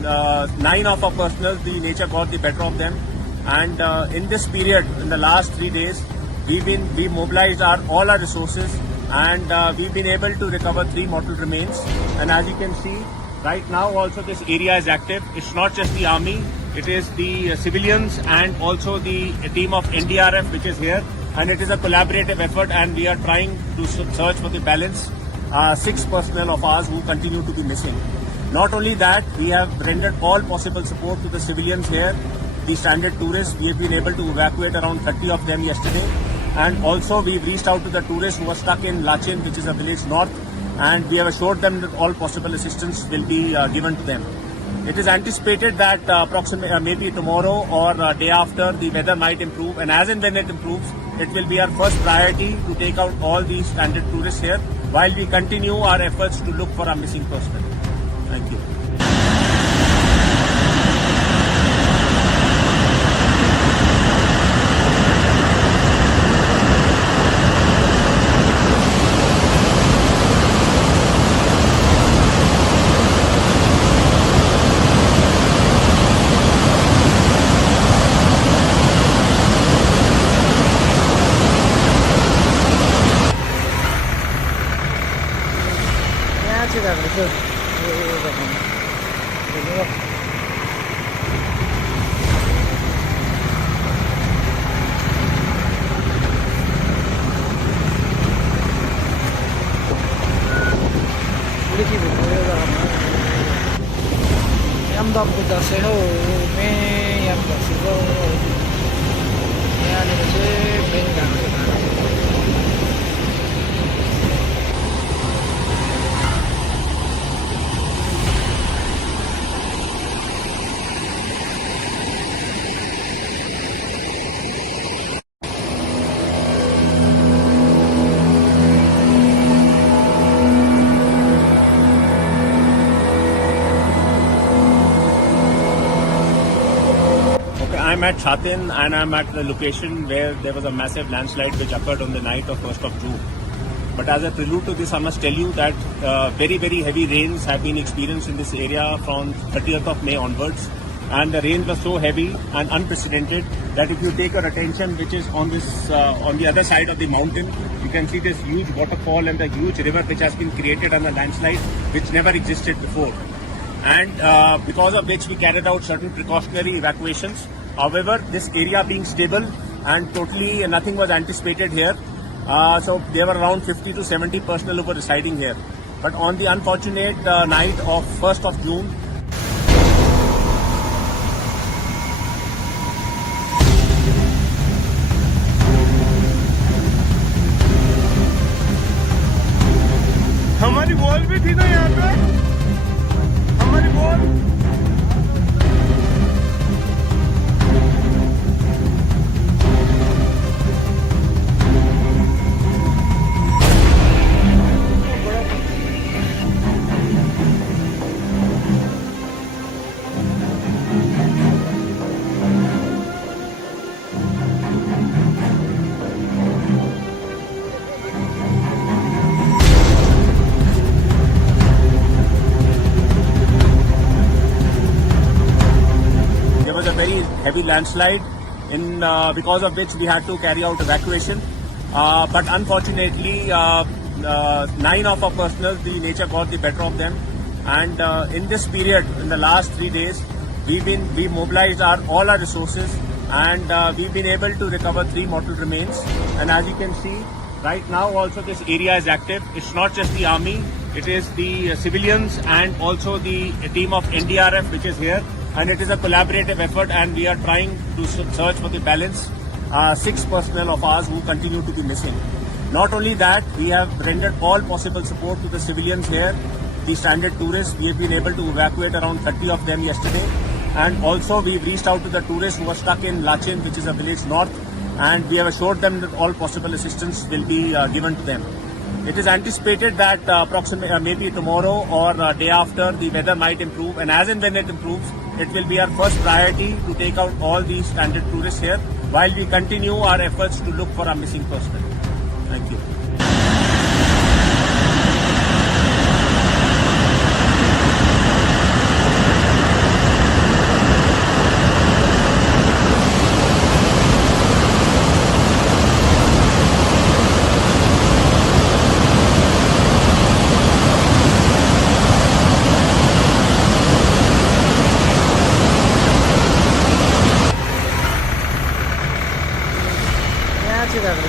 9 of our personals, the nature got the better of them. And in this period, in the last 3 days, we mobilized all our resources, and we've been able to recover 3 mortal remains. And as you can see, right now also this area is active. It's not just the army, it is the civilians and also the team of NDRF which is here. And it is a collaborative effort, and we are trying to search for the balance 6 personnel of ours who continue to be missing. Not only that, we have rendered all possible support to the civilians here, the stranded tourists. We have been able to evacuate around 30 of them yesterday. And also we've reached out to the tourists who are stuck in Lachen, which is a village north, and we have assured them that all possible assistance will be given to them. It is anticipated that maybe tomorrow or day after, the weather might improve, and as and when it improves, it will be our first priority to take out all these stranded tourists here while we continue our efforts to look for our missing personnel. Thank you. Tidak betul. Ini Polisi betul. Em đâm của ta sẽ hô mẹ em đã sẽ go. Nhà này sẽ bên cạnh cái này. I'm at Chatin, and I'm at the location where there was a massive landslide which occurred on the night of 1st of June. But as a prelude to this, I must tell you that very heavy rains have been experienced in this area from 30th of May onwards. And the rains were so heavy and unprecedented that if you take your attention, which is on this on the other side of the mountain, you can see this huge waterfall and the huge river which has been created on the landslide, which never existed before. And because of which we carried out certain precautionary evacuations. However, this area being stable and totally nothing was anticipated here. So there were around 50 to 70 personnel who were residing here. But on the unfortunate night of 1st of June, हमारी wall भी थी ना यहाँ पे, हमारी wall very heavy landslide, because of which we had to carry out evacuation. But unfortunately, 9 of our personals, the nature got the better of them. And in this period, in the last 3 days, we mobilized all our resources, and we've been able to recover 3 mortal remains. And as you can see, right now also this area is active. It's not just the army, it is the civilians and also the team of NDRF which is here. And it is a collaborative effort, and we are trying to search for the balance 6 personnel of ours who continue to be missing. Not only that, we have rendered all possible support to the civilians here, the stranded tourists. We have been able to evacuate around 30 of them yesterday. And also we've reached out to the tourists who are stuck in Lachen, which is a village north, and we have assured them that all possible assistance will be given to them. It is anticipated that maybe tomorrow or day after, the weather might improve, and as and when it improves, it will be our first priority to take out all these stranded tourists here while we continue our efforts to look for our missing personnel. Thank you.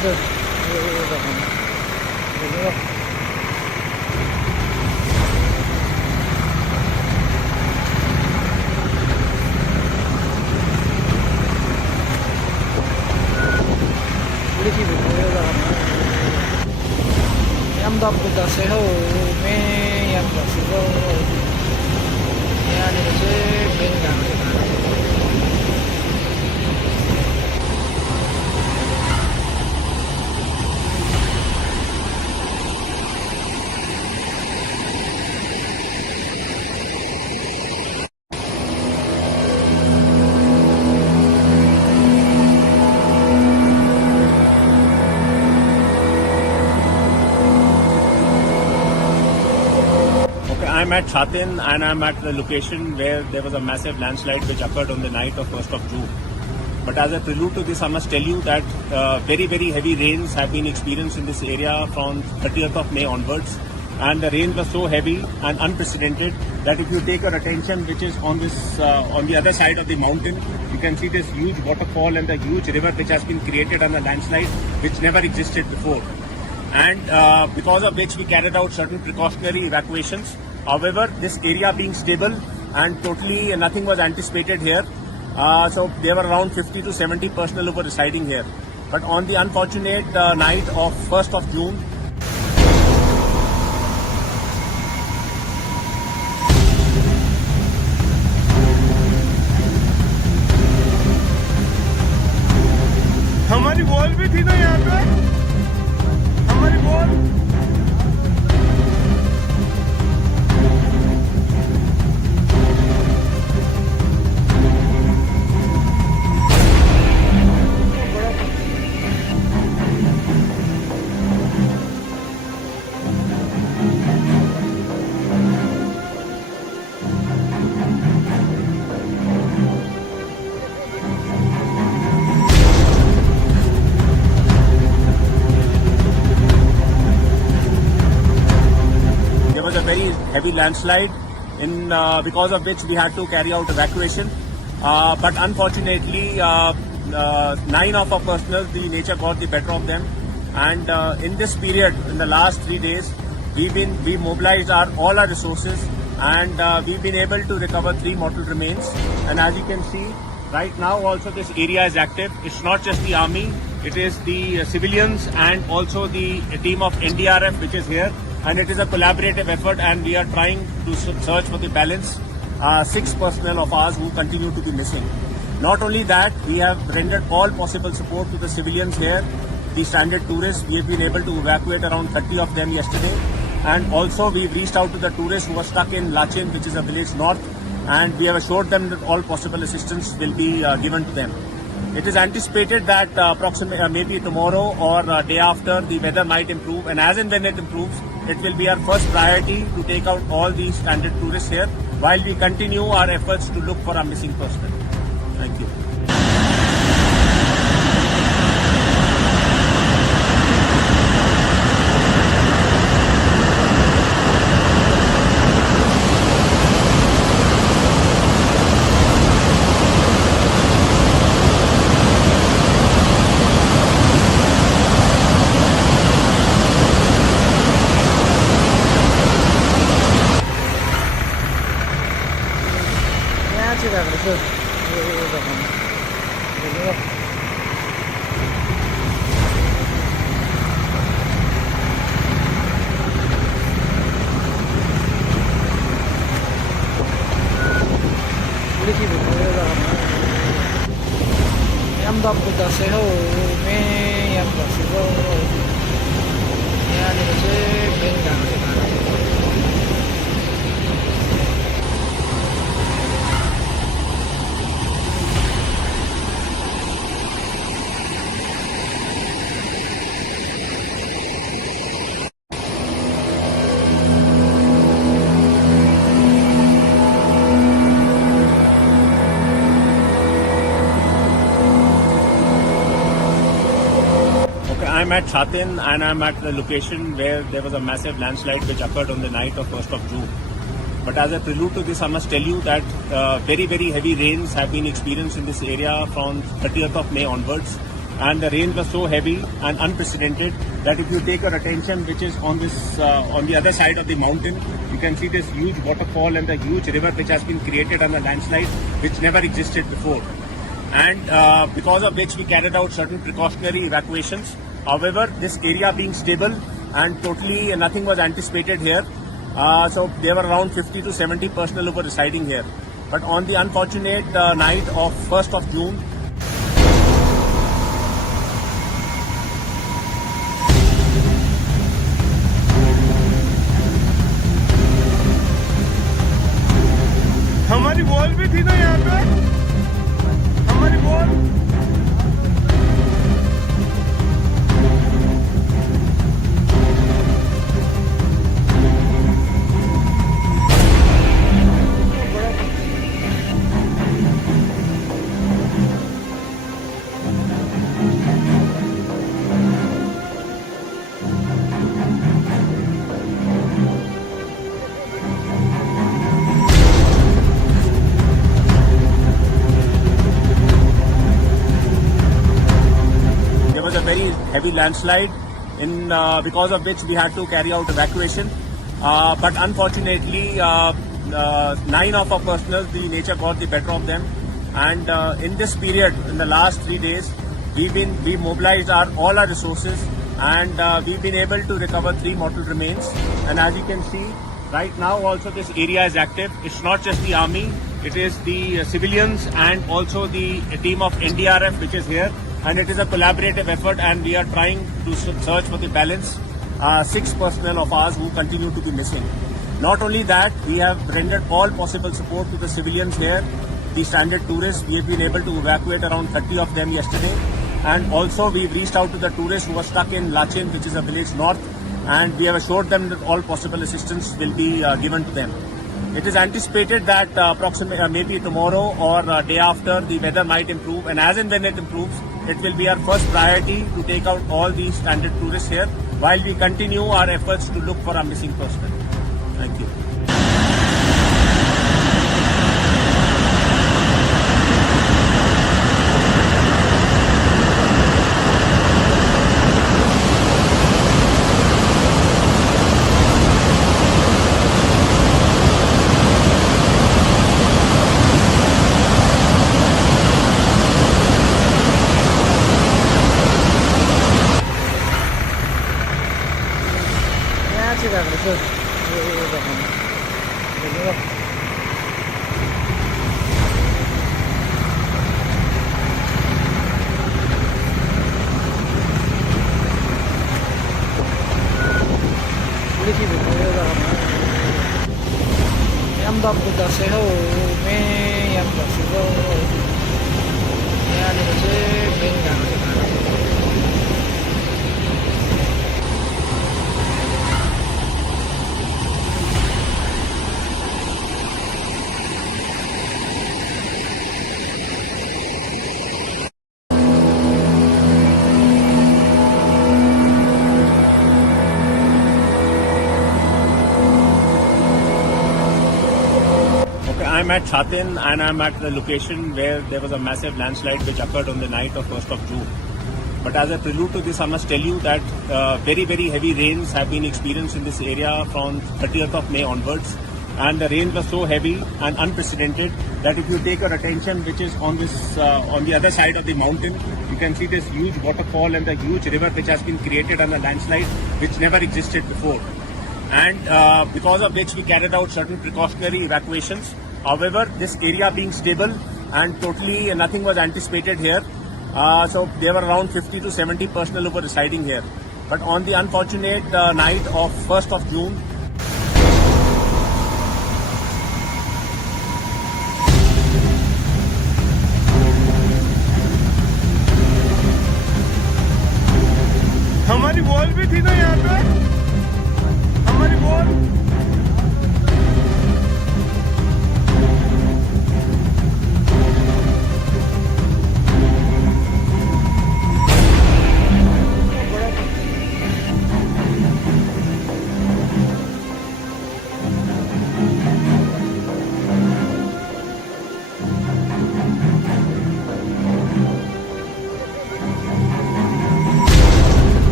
দেখছেন দেখুন em đọc được cả xe hậu mê em đọc sự vô nhà này sẽ bên gần I'm at Lachen and I'm at the location where there was a massive landslide which occurred on the night of 1st of June. But as a prelude to this, I must tell you that very heavy rains have been experienced in this area from 30th of May onwards. And the rain was so heavy and unprecedented that if you take your attention, which is on this on the other side of the mountain, you can see this huge waterfall and the huge river which has been created on the landslide, which never existed before. And because of which we carried out certain precautionary evacuations. However, this area being stable and totally nothing was anticipated here. So there were around 50 to 70 personnel who were residing here. But on the unfortunate night of 1st of June, हमारी wall भी थी ना यहाँ पे हमारी wall very heavy landslide because of which we had to carry out evacuation. But unfortunately, 9 of our personnel, the nature got the better of them. And in this period, in the last 3 days, we mobilized all our resources and we've been able to recover 3 mortal remains. And as you can see, right now also this area is active. It's not just the army, it is the civilians and also the team of NDRF which is here. And it is a collaborative effort and we are trying to search for the balance 6 personnel of ours who continue to be missing. Not only that, we have rendered all possible support to the civilians here, the stranded tourists. We have been able to evacuate around 30 of them yesterday. And also we've reached out to the tourists who are stuck in Lachen, which is a village north, and we have assured them that all possible assistance will be given to them. It is anticipated that approximately maybe tomorrow or day after the weather might improve, and as and when it improves, it will be our first priority to take out all these stranded tourists here while we continue our efforts to look for our missing personnel. Thank you. Em đọc được cả xe hậu mê em đọc sự vô nhà này sẽ bên gần I'm at Lachen and I'm at the location where there was a massive landslide which occurred on the night of 1st of June. But as a prelude to this, I must tell you that very heavy rains have been experienced in this area from 30th of May onwards. and the rain was so heavy and unprecedented that if you take your attention, which is on this on the other side of the mountain, you can see this huge waterfall and the huge river which has been created on the landslide, which never existed before. And because of which we carried out certain precautionary evacuations. However, this area being stable and totally nothing was anticipated here. So there were around 50 to 70 personnel who were residing here. But on the unfortunate night of 1st of June, हमारी wall भी थी ना यहाँ पे हमारी wall there was a very heavy landslide because of which we had to carry out evacuation. But unfortunately, 9 of our personnel, the nature got the better of them. And in this period, in the last 3 days, we mobilized all our resources, and we've been able to recover 3 mortal remains. And as you can see, right now also this area is active. It's not just the army, it is the civilians and also the team of NDRF which is here. And it is a collaborative effort, and we are trying to search for the balance 6 personnel of ours who continue to be missing. Not only that, we have rendered all possible support to the civilians here, the standard tourists. We have been able to evacuate around 30 of them yesterday. And also we've reached out to the tourists who are stuck in Lachen, which is a village north, and we have assured them that all possible assistance will be given to them. It is anticipated that approximately maybe tomorrow or day after, the weather might improve, and as and when it improves, it will be our first priority to take out all these standard tourists here while we continue our efforts to look for our missing personnel. Thank you. Em đọc của xe hậu mê em đọc sự vô nhà này sẽ bên gàng sẽ phải I'm at Chatin, and I'm at the location where there was a massive landslide which occurred on the night of 1st of June. But as a prelude to this, I must tell you that very, very heavy rains have been experienced in this area from 30th of May onwards. And the rain was so heavy and unprecedented that if you take your attention, which is on this on the other side of the mountain, you can see this huge waterfall and the huge river which has been created on the landslide, which never existed before. And because of which we carried out certain precautionary evacuations. However, this area being stable and totally nothing was anticipated here. So there were around 50 to 70 personnel who were residing here. But on the unfortunate night of 1st of June, हमारी wall भी थी ना यहाँ पे हमारी wall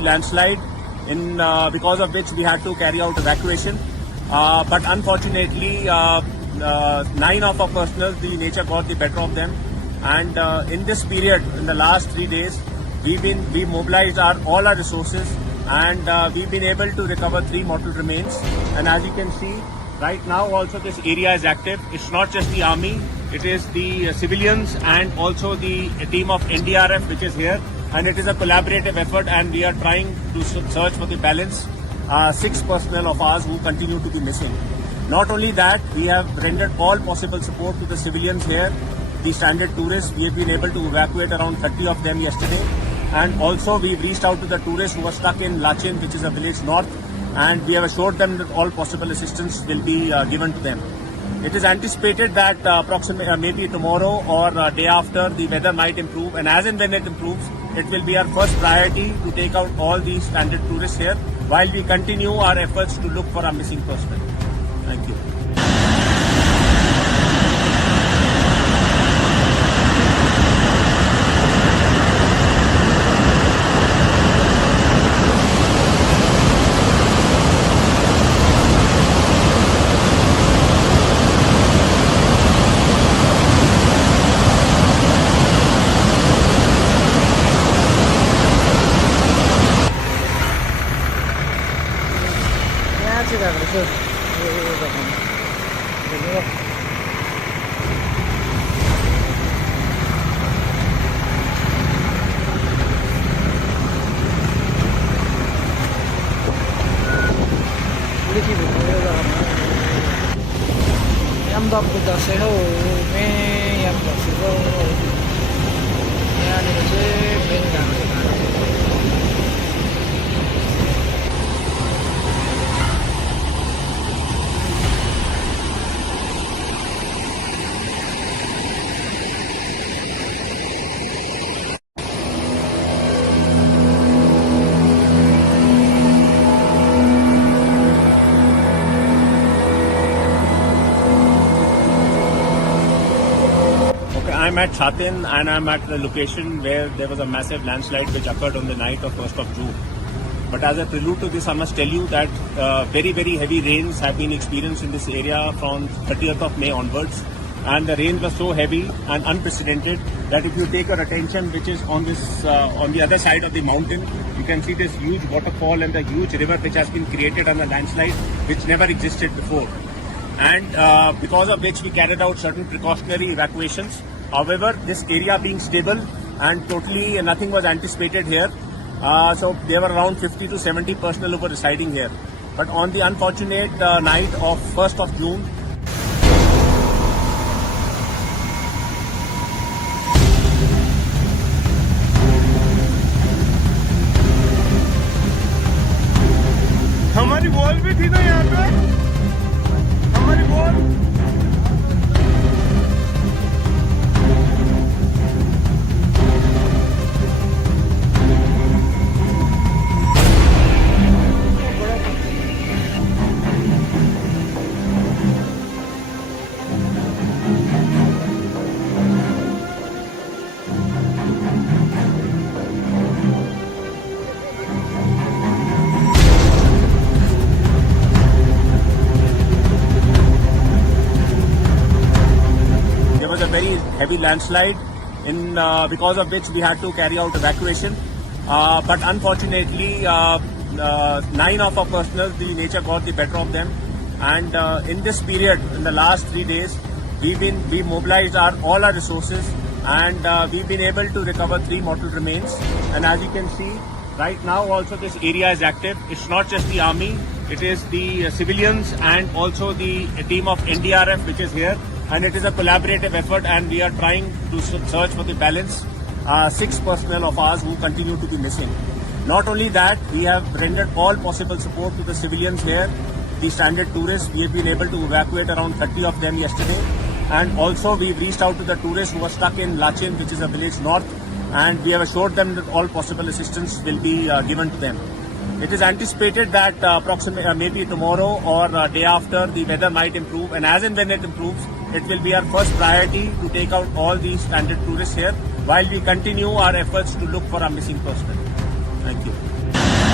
landslide, because of which we had to carry out evacuation. But unfortunately, 9 of our personnel, the nature got the better of them. And in this period, in the last 3 days, we mobilized all our resources, and we've been able to recover 3 mortal remains. And as you can see, right now also this area is active. It's not just the army, it is the civilians and also the team of NDRF which is here. And it is a collaborative effort, and we are trying to search for the balance 6 personnel of ours who continue to be missing. Not only that, we have rendered all possible support to the civilians here, the stranded tourists. We have been able to evacuate around 30 of them yesterday. And also we've reached out to the tourists who are stuck in Lachen, which is a village north, and we have assured them that all possible assistance will be given to them. It is anticipated that approximately maybe tomorrow or day after, the weather might improve, and as and when it improves, it will be our first priority to take out all these stranded tourists here while we continue our efforts to look for our missing personnel. Thank you. Sir, em đọc của ta sẽ hầu mê em đọc sẽ hầu nhà này sẽ bên cạnh I'm at Chatin, and I'm at the location where there was a massive landslide which occurred on the night of 1st of June. But as a prelude to this, I must tell you that very, very heavy rains have been experienced in this area from 30th of May onwards. And the rains were so heavy and unprecedented that if you take your attention, which is on this on the other side of the mountain, you can see this huge waterfall and the huge river which has been created on the landslide, which never existed before. And because of which we carried out certain precautionary evacuations. However, this area being stable and totally nothing was anticipated here, so there were around 50 to 70 personnel who were residing here. But on the unfortunate night of 1st of June, हमारी wall भी थी ना यहाँ पे, हमारी wall very heavy landslide, because of which we had to carry out evacuation. But unfortunately, 9 of our personnel, the nature got the better of them. And in this period, in the last 3 days, we mobilized all our resources, and we've been able to recover 3 mortal remains. And as you can see, right now also this area is active. It's not just the army, it is the civilians and also the team of NDRF which is here. And it is a collaborative effort, and we are trying to search for the balance 6 personnel of ours who continue to be missing. Not only that, we have rendered all possible support to the civilians here, the stranded tourists. We have been able to evacuate around 30 of them yesterday. And also we've reached out to the tourists who are stuck in Lachen, which is a village north, and we have assured them that all possible assistance will be given to them. It is anticipated that approximately maybe tomorrow or day after, the weather might improve, and as and when it improves, it will be our first priority to take out all these stranded tourists here while we continue our efforts to look for our missing personnel. Thank you.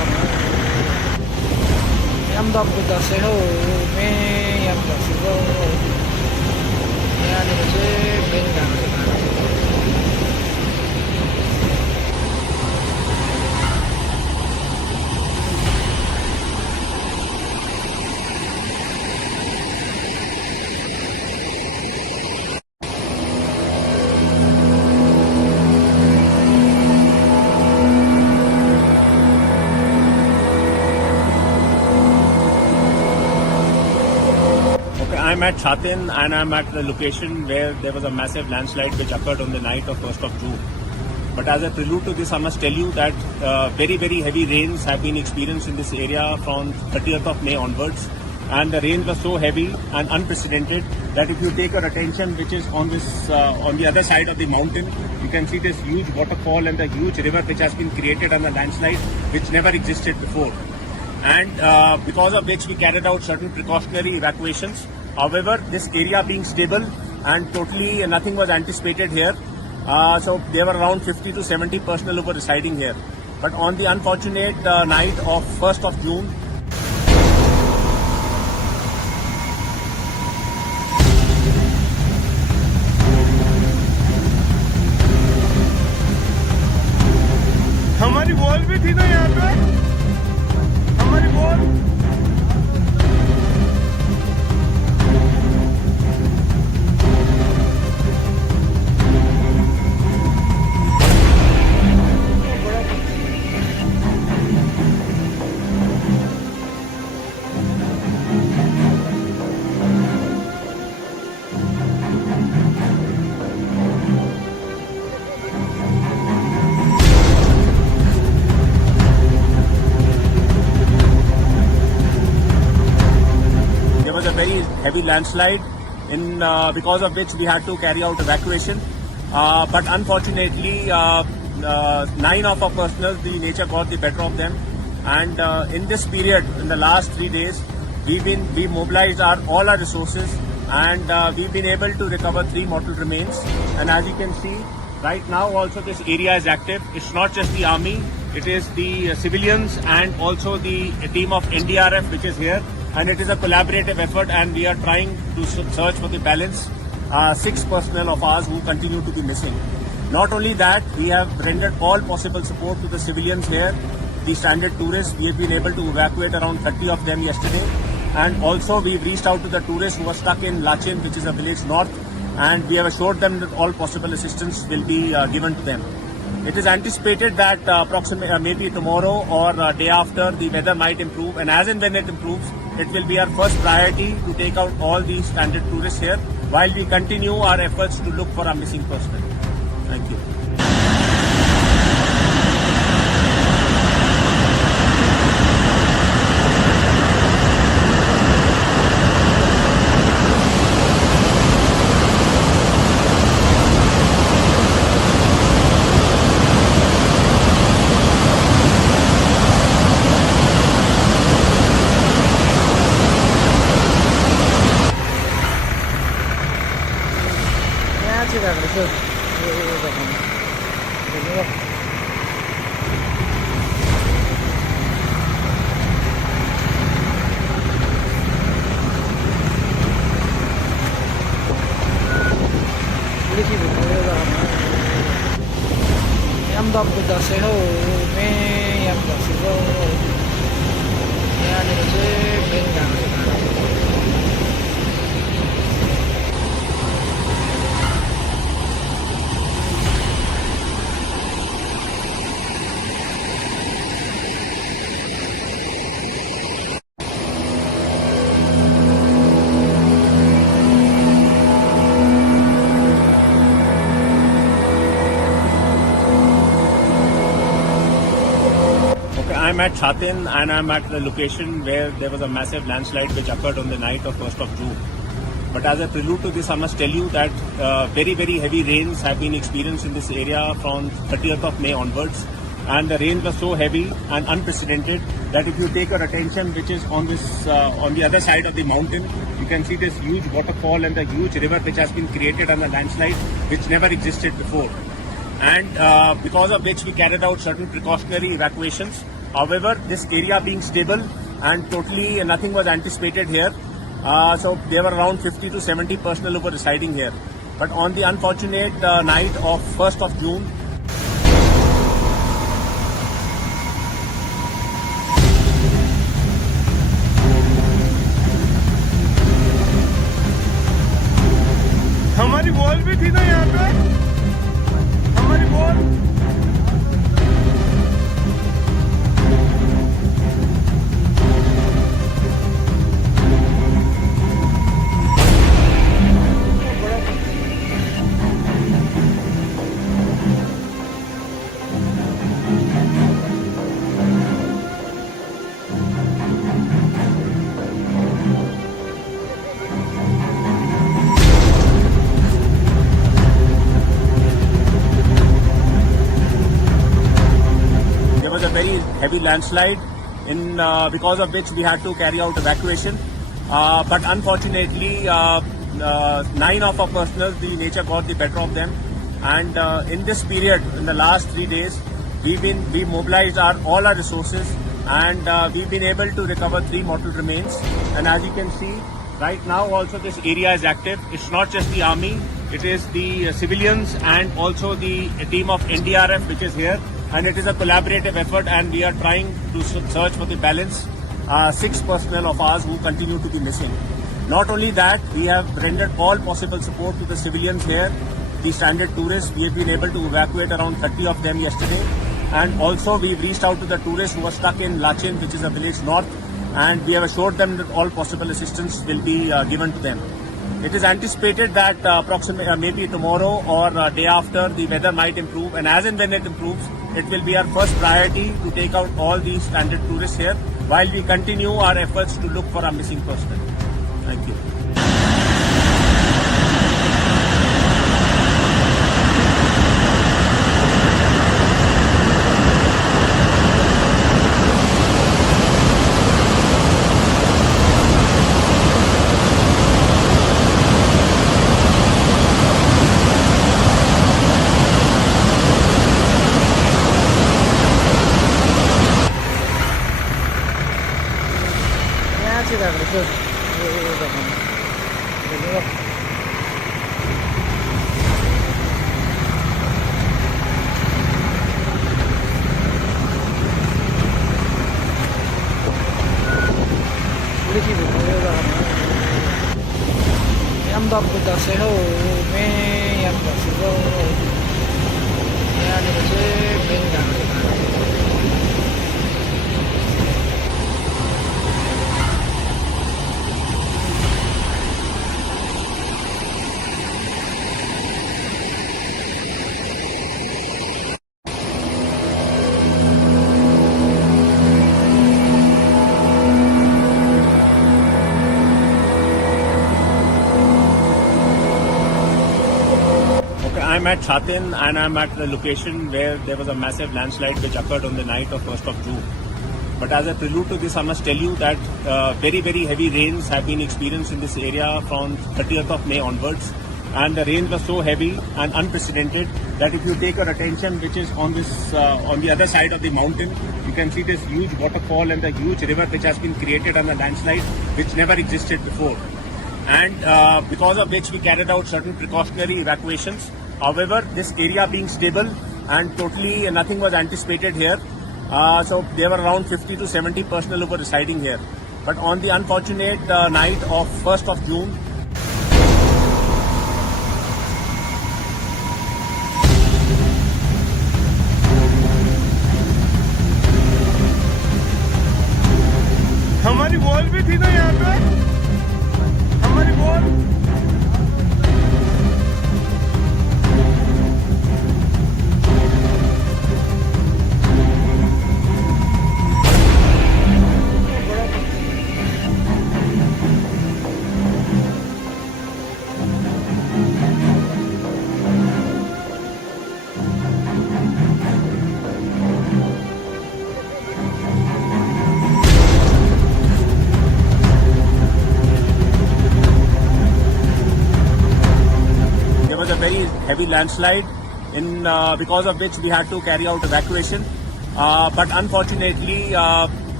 kasi ho may yang kasi ho yan kasi benda kasi I'm at Chatin and I'm at the location where there was a massive landslide which occurred on the night of 1st of June. But as a prelude to this, I must tell you that very, very heavy rains have been experienced in this area from 30th of May onwards. And the rains were so heavy and unprecedented that if you take your attention, which is on this on the other side of the mountain, you can see this huge waterfall and the huge river which has been created on the landslide, which never existed before. And because of which we carried out certain precautionary evacuations. However, this area being stable and totally nothing was anticipated here. So there were around 50 to 70 personnel who were residing here. But on the unfortunate night of 1st of June, हमारी wall भी थी ना यहाँ पे हमारी wall very heavy landslide because of which we had to carry out evacuation. But unfortunately, 9 of our personnel, the nature got the better of them. And in this period, in the last 3 days, we mobilized all our resources and we've been able to recover 3 mortal remains. And as you can see, right now also this area is active. It's not just the army, it is the civilians and also the team of NDRF which is here. And it is a collaborative effort and we are trying to search for the balance 6 personnel of ours who continue to be missing. Not only that, we have rendered all possible support to the civilians here, the stranded tourists. We have been able to evacuate around 30 of them yesterday. And also we've reached out to the tourists who are stuck in Lachen, which is a village north, and we have assured them that all possible assistance will be given to them. It is anticipated that approximately maybe tomorrow or day after the weather might improve, and as and when it improves, it will be our first priority to take out all these stranded tourists here while we continue our efforts to look for our missing personnel. Thank you. Em đọc được đó sẽ hầu mấy em đó sẽ vô nhà này sẽ bên cạnh I'm at Chatin and I'm at the location where there was a massive landslide which occurred on the night of 1st of June. But as a prelude to this, I must tell you that very, very heavy rains have been experienced in this area from 30th of May onwards. And the rains were so heavy and unprecedented that if you take your attention, which is on this on the other side of the mountain, you can see this huge waterfall and the huge river which has been created on the landslide, which never existed before. And because of which we carried out certain precautionary evacuations. However, this area being stable and totally nothing was anticipated here. So there were around 50 to 70 personnel who were residing here. But on the unfortunate night of 1st of June, हमारी wall भी थी ना यहाँ पे हमारी wall was a very heavy landslide because of which we had to carry out evacuation. But unfortunately, 9 of our personnel, the nature got the better of them. And in this period, in the last 3 days, we mobilized all our resources, and we've been able to recover 3 mortal remains. And as you can see, right now also this area is active. It's not just the army, it is the civilians and also the team of NDRF which is here. And it is a collaborative effort, and we are trying to search for the balance 6 personnel of ours who continue to be missing. Not only that, we have rendered all possible support to the civilians here, the stranded tourists. We have been able to evacuate around 30 of them yesterday, and also we've reached out to the tourists who were stuck in Lachen, which is a village north, and we have assured them that all possible assistance will be given to them. It is anticipated that maybe tomorrow or day after, the weather might improve, and as and when it improves, it will be our first priority to take out all these stranded tourists here while we continue our efforts to look for our missing personnel. Thank you. tidak betul. Em đọc của ta sẽ hầu mê em đọc sẽ vô nhà này sẽ bên đảo. I'm at Chatin, and I'm at the location where there was a massive landslide which occurred on the night of 1st of June. But as a prelude to this, I must tell you that very, very heavy rains have been experienced in this area from 30th of May onwards. And the rains were so heavy and unprecedented that if you take your attention, which is on this on the other side of the mountain, you can see this huge waterfall and the huge river which has been created on the landslide, which never existed before. And because of which we carried out certain precautionary evacuations. However, this area being stable and totally nothing was anticipated here. So there were around 50 to 70 personnel who were residing here. But on the unfortunate night of 1st of June, हमारी wall भी थी ना यहाँ पे हमारी wall a very heavy landslide because of which we had to carry out evacuation. But unfortunately,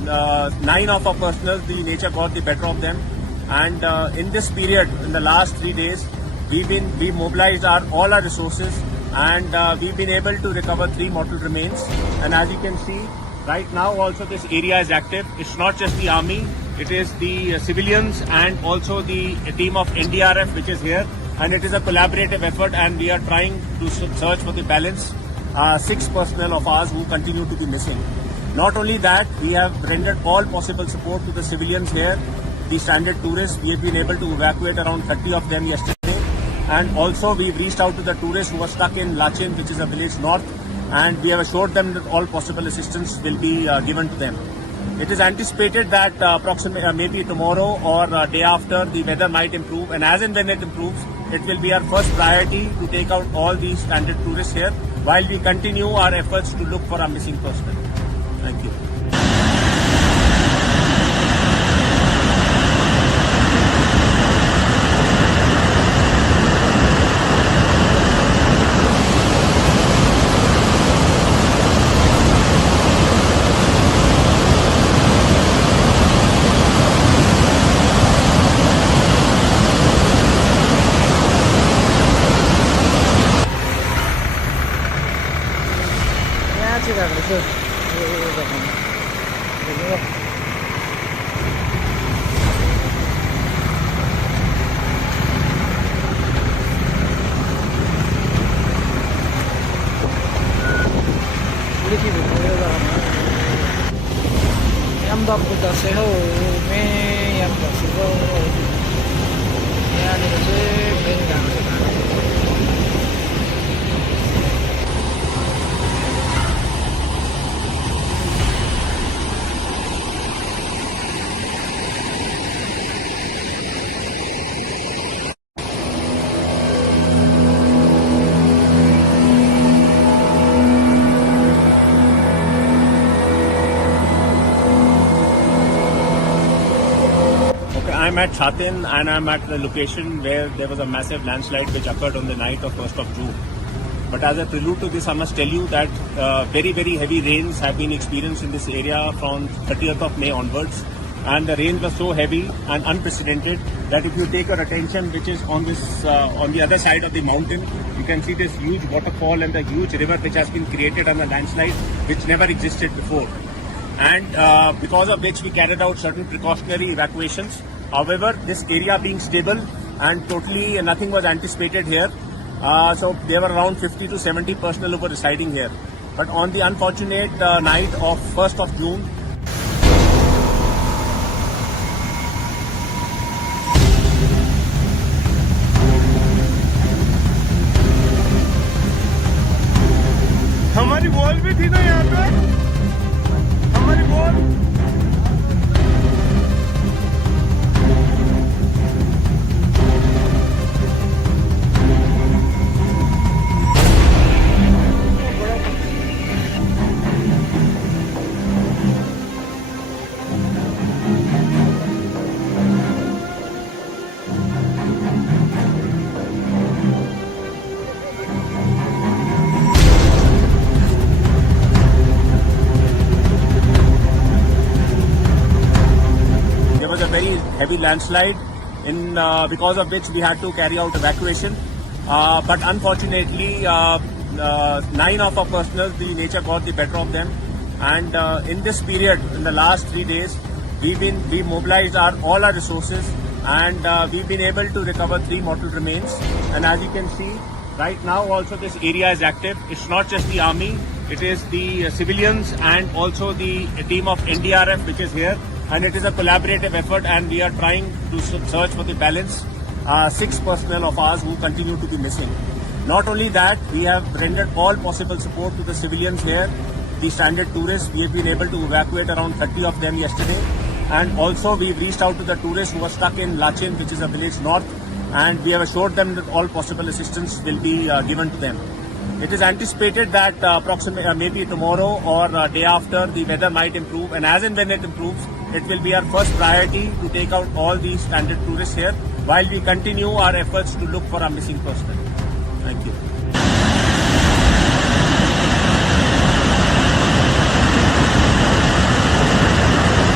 9 of our personals, the nature got the better of them. And in this period, in the last 3 days, we mobilized all our resources, and we've been able to recover 3 mortal remains. And as you can see, right now also this area is active. It's not just the army, it is the civilians and also the team of NDRF which is here. And it is a collaborative effort, and we are trying to search for the balance 6 personnel of ours who continue to be missing. Not only that, we have rendered all possible support to the civilians here, the stranded tourists. We have been able to evacuate around 30 of them yesterday. And also we've reached out to the tourists who are stuck in Lachen, which is a village north, and we have assured them that all possible assistance will be given to them. It is anticipated that approximately maybe tomorrow or day after, the weather might improve, and as and when it improves, it will be our first priority to take out all these stranded tourists here while we continue our efforts to look for our missing personnel. Thank you. Sir. Em đọc của ta sẽ hầu mê em đọc sự vô nhà này sẽ bên cạnh sự này. I'm at Chatin, and I'm at the location where there was a massive landslide which occurred on the night of 1st of June. But as a prelude to this, I must tell you that very, very heavy rains have been experienced in this area from 30th of May onwards. And the rains were so heavy and unprecedented that if you take your attention, which is on this on the other side of the mountain, you can see this huge waterfall and the huge river which has been created on the landslide, which never existed before. And because of which we carried out certain precautionary evacuations. However, this area being stable and totally nothing was anticipated here, so there were around 50 to 70 personnel who were residing here. But on the unfortunate night of 1st of June, हमारी wall भी थी ना यहाँ पे, हमारी wall very heavy landslide, because of which we had to carry out evacuation. But unfortunately, 9 of our personnel, the nature got the better of them. And in this period, in the last 3 days, we mobilized all our resources, and we've been able to recover 3 mortal remains. And as you can see, right now also this area is active. It's not just the army, it is the civilians and also the team of NDRF which is here. And it is a collaborative effort, and we are trying to search for the balance 6 personnel of ours who continue to be missing. Not only that, we have rendered all possible support to the civilians here, the stranded tourists. We have been able to evacuate around 30 of them yesterday. And also we've reached out to the tourists who are stuck in Lachen, which is a village north, and we have assured them that all possible assistance will be given to them. It is anticipated that approximately maybe tomorrow or day after, the weather might improve, and as and when it improves, it will be our first priority to take out all these stranded tourists here while we continue our efforts to look for our missing personnel. Thank you.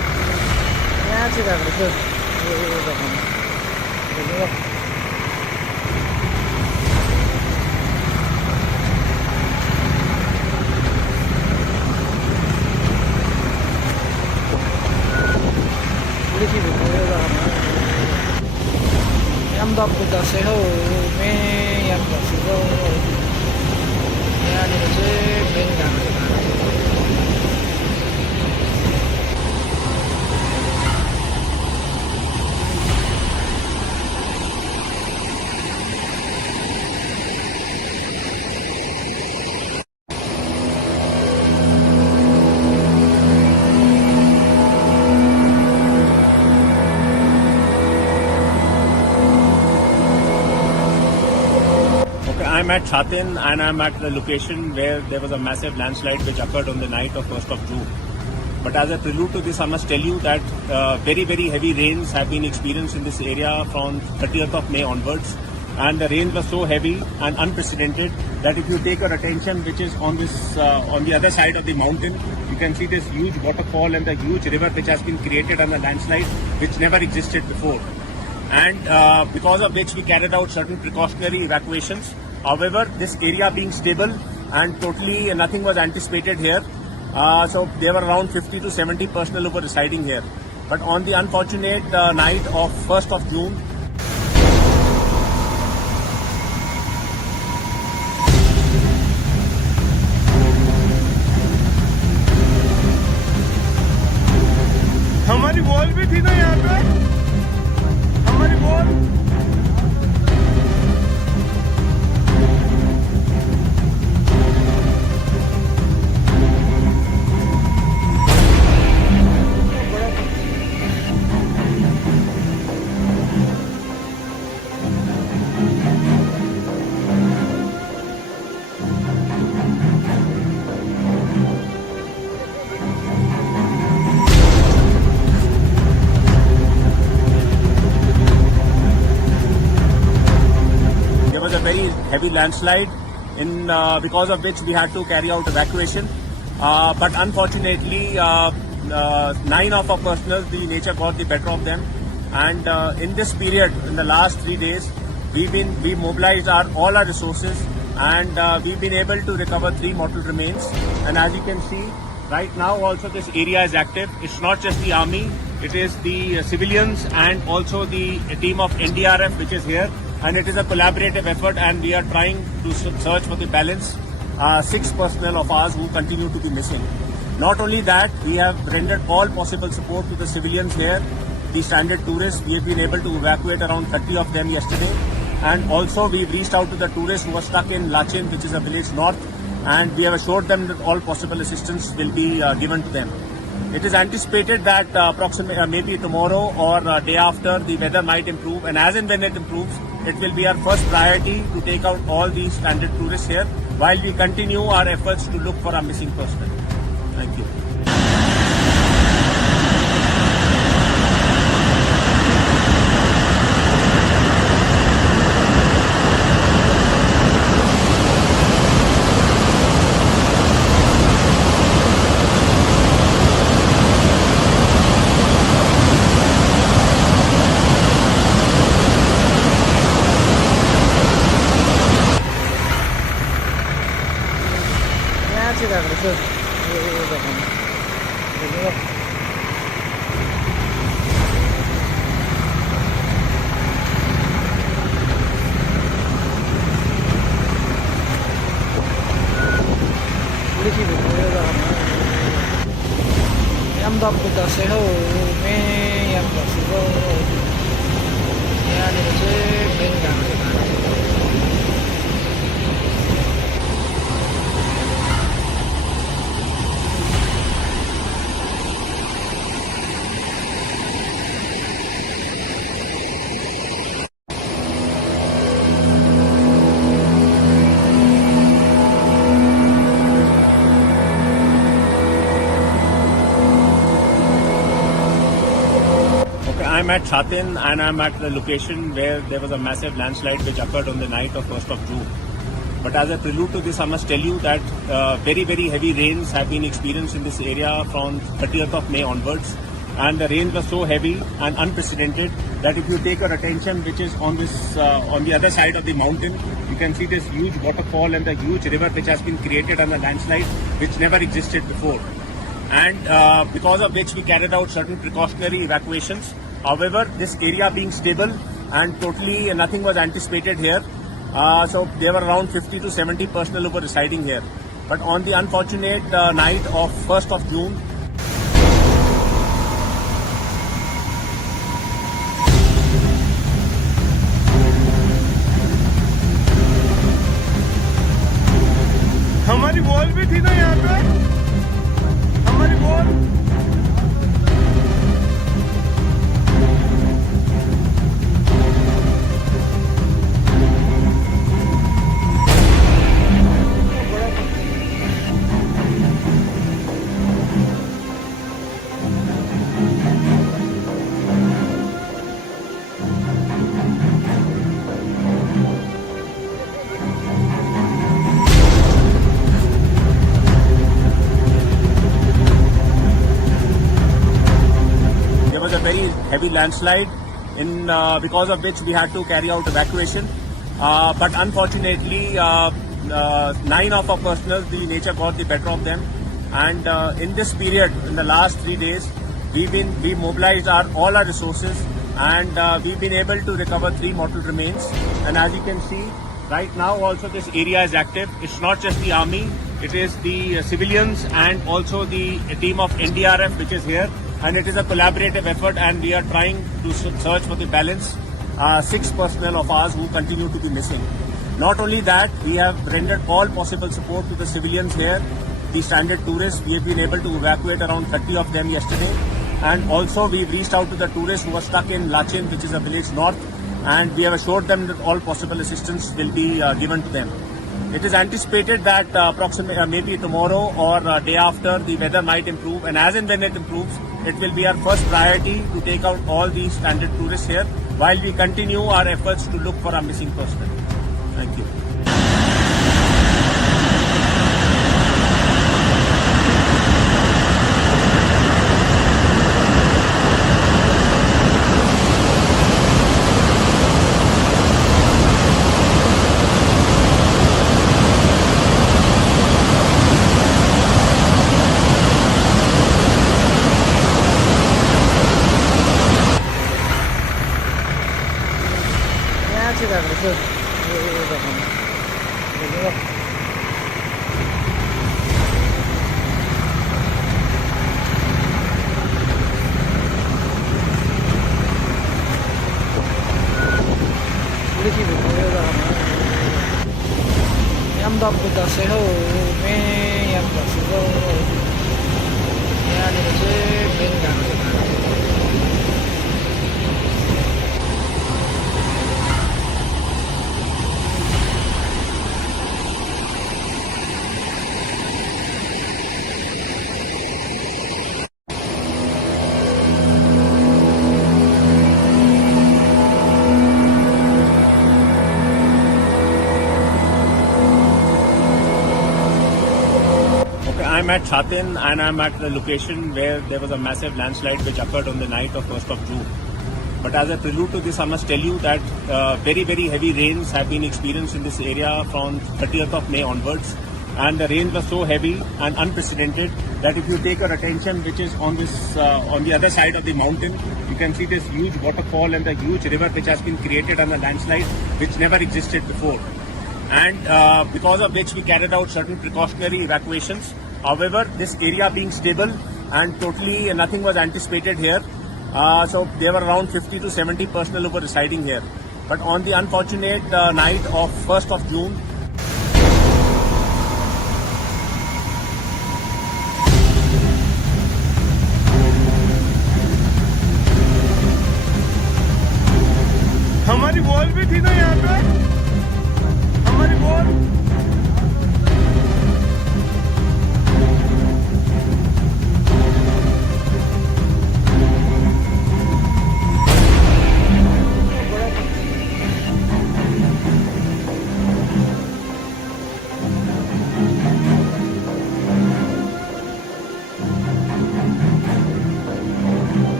tidak betul. Em đọc được xe hậu mê em đọc sự đâu nhà đi chơi bên cạnh I'm at Chatin and I'm at the location where there was a massive landslide which occurred on the night of 1st of June. But as a prelude to this, I must tell you that very, very heavy rains have been experienced in this area from 30th of May onwards. And the rains were so heavy and unprecedented that if you take your attention, which is on this on the other side of the mountain, you can see this huge waterfall and the huge river which has been created on the landslide, which never existed before. And because of which we carried out certain precautionary evacuations. However, this area being stable and totally nothing was anticipated here. So there were around 50 to 70 personnel who were residing here. But on the unfortunate night of 1st of June, हमारी wall भी थी ना यहाँ पे हमारी wall very heavy landslide because of which we had to carry out evacuation. But unfortunately, 9 of our personnel, the nature got the better of them. And in this period, in the last 3 days, we mobilized all our resources and we've been able to recover 3 mortal remains. And as you can see, right now also this area is active. It's not just the army, it is the civilians and also the team of NDRF which is here. And it is a collaborative effort and we are trying to search for the balance 6 personnel of ours who continue to be missing. Not only that, we have rendered all possible support to the civilians here, the stranded tourists. We have been able to evacuate around 30 of them yesterday. And also we've reached out to the tourists who are stuck in Lachen, which is a village north, and we have assured them that all possible assistance will be given to them. It is anticipated that approximately maybe tomorrow or day after the weather might improve, and as and when it improves, it will be our first priority to take out all these stranded tourists here while we continue our efforts to look for our missing personnel. Thank you. tidak betul. Em đọc được xe hậu mê em đọc sự đâu nhà đi chơi bên cạnh I'm at Chatin and I'm at the location where there was a massive landslide which occurred on the night of 1st of June. But as a prelude to this, I must tell you that very, very heavy rains have been experienced in this area from 30th of May onwards. and the rains were so heavy and unprecedented that if you take your attention, which is on this on the other side of the mountain, you can see this huge waterfall and the huge river which has been created on the landslide, which never existed before, and because of which we carried out certain precautionary evacuations. However, this area being stable and totally nothing was anticipated here, so there were around 50 to 70 personnel who were residing here. But on the unfortunate night of 1st of June, हमारी wall भी थी ना यहाँ पे, हमारी wall very heavy landslide because of which we had to carry out evacuation. But unfortunately, 9 of our personnel, the nature got the better of them. And in this period, in the last 3 days, we mobilized all our resources, and we've been able to recover 3 mortal remains. And as you can see, right now also this area is active. It's not just the army, it is the civilians and also the team of NDRF which is here. And it is a collaborative effort, and we are trying to search for the balance 6 personnel of ours who continue to be missing. Not only that, we have rendered all possible support to the civilians here, the stranded tourists. We have been able to evacuate around 30 of them yesterday, and also we've reached out to the tourists who are stuck in Lachen, which is a village north, and we have assured them that all possible assistance will be given to them. It is anticipated that approximately maybe tomorrow or day after, the weather might improve, and as and when it improves, it will be our first priority to take out all these stranded tourists here while we continue our efforts to look for our missing personnel. Thank you. Yamdabda seho me yamda seho yani je benga I'm at Chatin, and I'm at the location where there was a massive landslide which occurred on the night of 1st of June. But as a prelude to this, I must tell you that very, very heavy rains have been experienced in this area from 30th of May onwards. And the rains were so heavy and unprecedented that if you take your attention, which is on this on the other side of the mountain, you can see this huge waterfall and the huge river which has been created on the landslide, which never existed before. And because of which we carried out certain precautionary evacuations. However, this area being stable and totally nothing was anticipated here, so there were around 50 to 70 personnel who were residing here. But on the unfortunate night of 1st of June, हमारी wall भी थी ना यहाँ पे, हमारी wall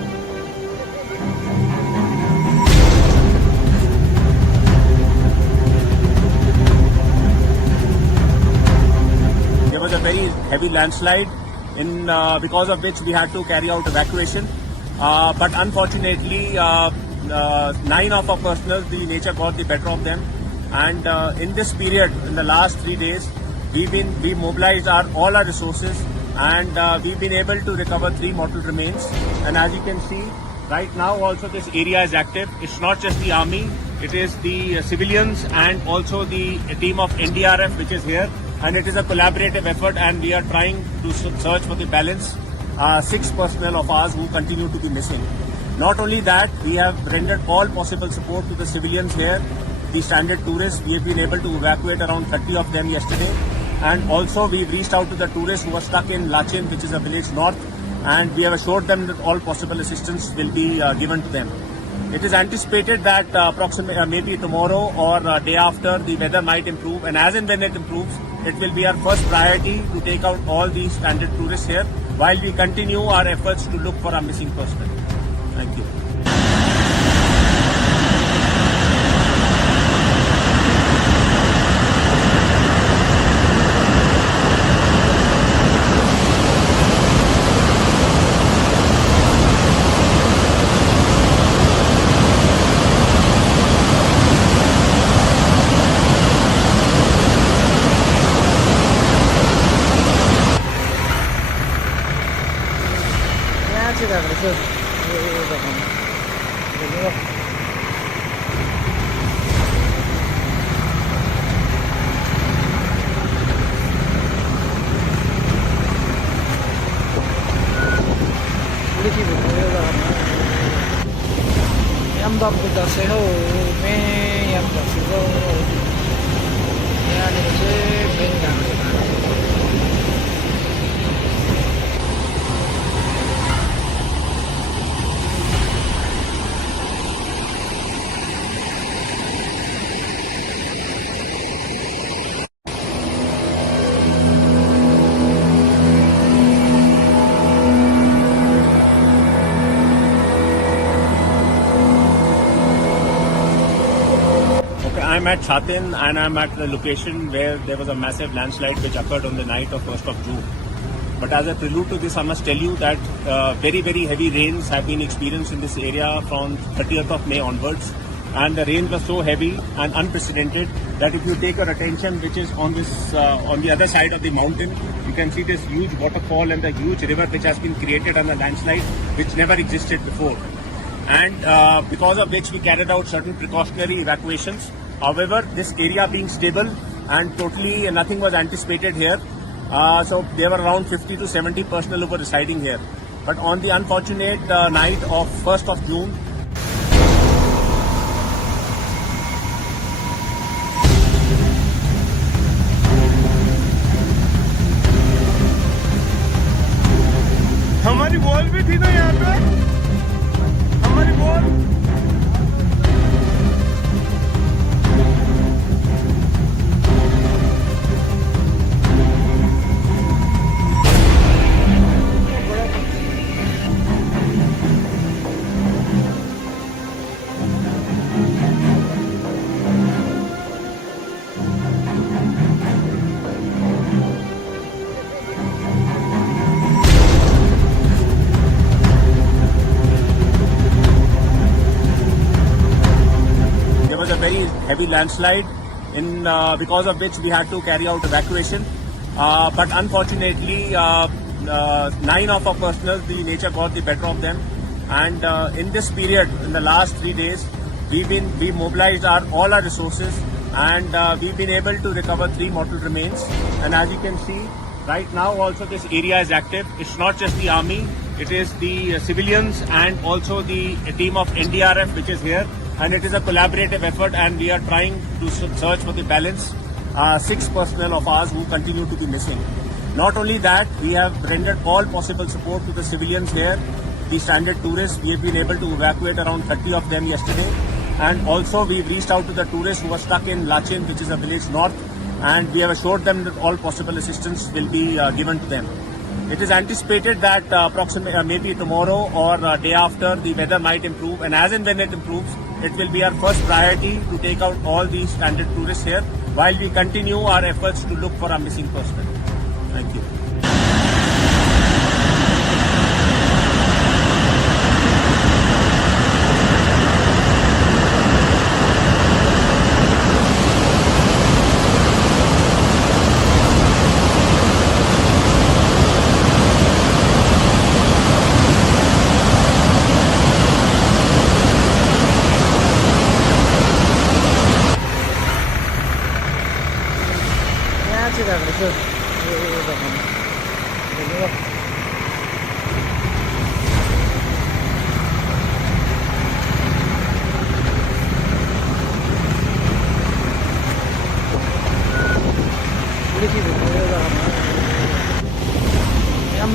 landslide, because of which we had to carry out evacuation. But unfortunately, 9 of our personnel, the nature got the better of them. And in this period, in the last 3 days, we mobilized all our resources, and we've been able to recover 3 mortal remains. And as you can see, right now also this area is active. It's not just the army, it is the civilians and also the team of NDRF which is here. And it is a collaborative effort, and we are trying to search for the balance 6 personnel of ours who continue to be missing. Not only that, we have rendered all possible support to the civilians here, the standard tourists. We have been able to evacuate around 30 of them yesterday. And also we've reached out to the tourists who are stuck in Lachen, which is a village north, and we have assured them that all possible assistance will be given to them. It is anticipated that maybe tomorrow or day after, the weather might improve, and as and when it improves, it will be our first priority to take out all these standard tourists here while we continue our efforts to look for our missing personnel. Thank you. Sila kasi em đọc được cả xe hậu mẹ em đọc sự vô nhà này sẽ bên cạnh I'm at Chatin, and I'm at the location where there was a massive landslide which occurred on the night of 1st of June. But as a prelude to this, I must tell you that very, very heavy rains have been experienced in this area from 30th of May onwards. And the rains were so heavy and unprecedented that if you take your attention, which is on this on the other side of the mountain, you can see this huge waterfall and the huge river which has been created on the landslide, which never existed before. And because of which we carried out certain precautionary evacuations. However, this area being stable and totally nothing was anticipated here, so there were around 50 to 70 personnel who were residing here. But on the unfortunate night of 1st of June, हमारी wall भी थी ना यहाँ पे, हमारी wall very heavy landslide, because of which we had to carry out evacuation. But unfortunately, 9 of our personnel, the nature got the better of them. And in this period, in the last 3 days, we mobilized all our resources, and we've been able to recover 3 mortal remains. And as you can see, right now also this area is active. It's not just the army, it is the civilians and also the team of NDRF which is here. And it is a collaborative effort, and we are trying to search for the balance 6 personnel of ours who continue to be missing. Not only that, we have rendered all possible support to the civilians here, the standard tourists. We have been able to evacuate around 30 of them yesterday. And also we've reached out to the tourists who are stuck in Lachen, which is a village north, and we have assured them that all possible assistance will be given to them. It is anticipated that maybe tomorrow or day after, the weather might improve, and as and when it improves, it will be our first priority to take out all these standard tourists here while we continue our efforts to look for our missing personnel. Thank you.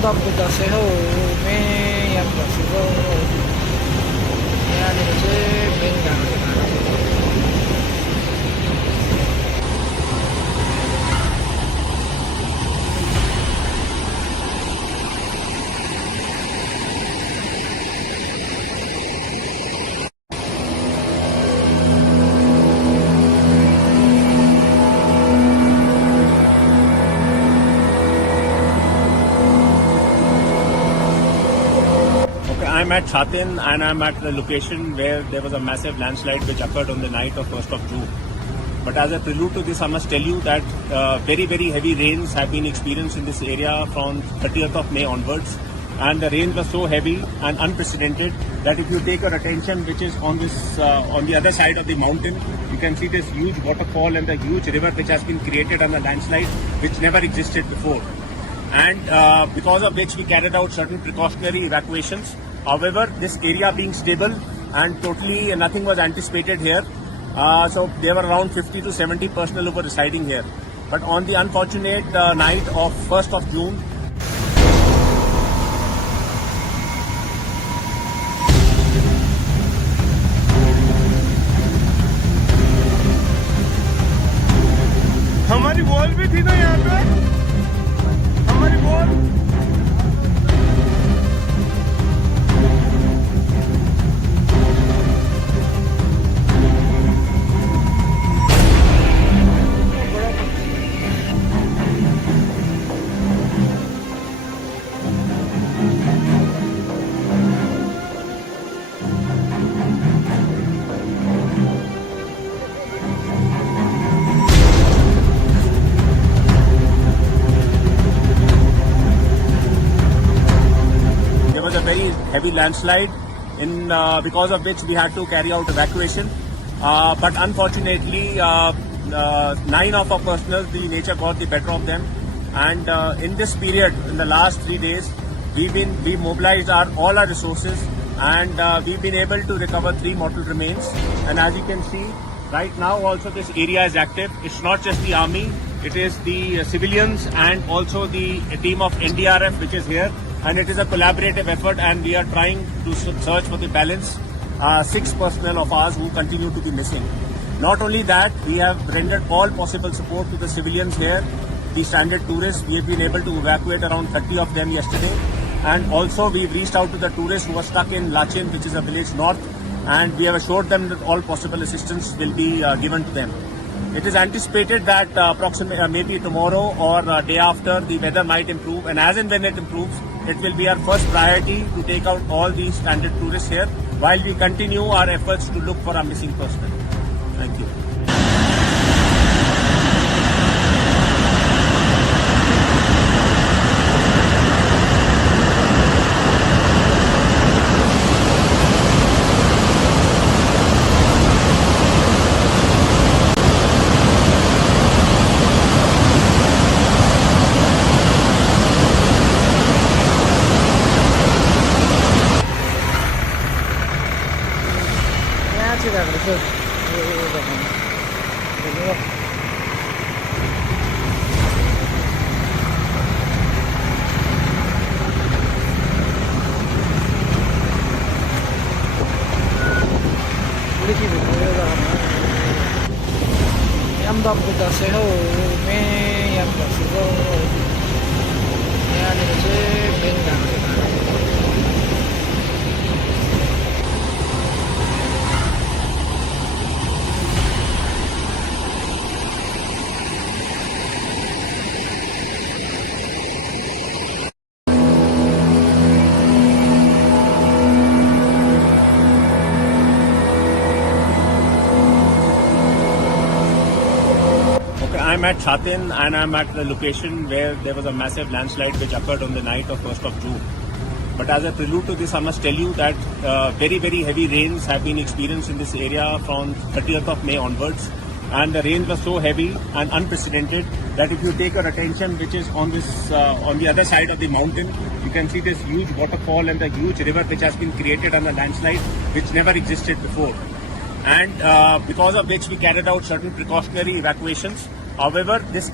담보다세요. 매 양다시고 야니르제 뱅가르. I'm at Chatin and I'm at the location where there was a massive landslide which occurred on the night of 1st of June. But as a prelude to this, I must tell you that very, very heavy rains have been experienced in this area from 30th of May onwards. And the rains were so heavy and unprecedented that if you take your attention, which is on this, on the other side of the mountain, you can see this huge waterfall and the huge river which has been created on the landslide, which never existed before. And because of which we carried out certain precautionary evacuations. However, this area being stable and totally nothing was anticipated here. So there were around 50 to 70 personnel who were residing here. But on the unfortunate night of 1st of June, हमारी wall भी थी ना यहाँ पे, हमारी wall was a very heavy landslide because of which we had to carry out evacuation. But unfortunately, 9 of our personnel, the nature got the better of them. And in this period, in the last 3 days, we mobilized all our resources and we've been able to recover 3 mortal remains. And as you can see, right now also this area is active. It's not just the army, it is the civilians and also the team of NDRF which is here. And it is a collaborative effort and we are trying to search for the balance 6 personnel of ours who continue to be missing. Not only that, we have rendered all possible support to the civilians here, the stranded tourists. We have been able to evacuate around 30 of them yesterday. And also we've reached out to the tourists who are stuck in Lachen, which is a village north, and we have assured them that all possible assistance will be given to them. It is anticipated that approximately maybe tomorrow or day after the weather might improve, and as and when it improves, it will be our first priority to take out all these stranded tourists here while we continue our efforts to look for our missing personnel. Thank you. Tidak betul. Yamdamboda seho, me yamdasigo. 야니르제 뱅가르. I'm at Chatin and I'm at the location where there was a massive landslide which occurred on the night of 1st of June. But as a prelude to this, I must tell you that very, very heavy rains have been experienced in this area from 30th of May onwards. And the rains were so heavy and unprecedented that if you take your attention, which is on this, on the other side of the mountain, you can see this huge waterfall and the huge river which has been created on the landslide, which never existed before. And because of which we carried out certain precautionary evacuations. However, this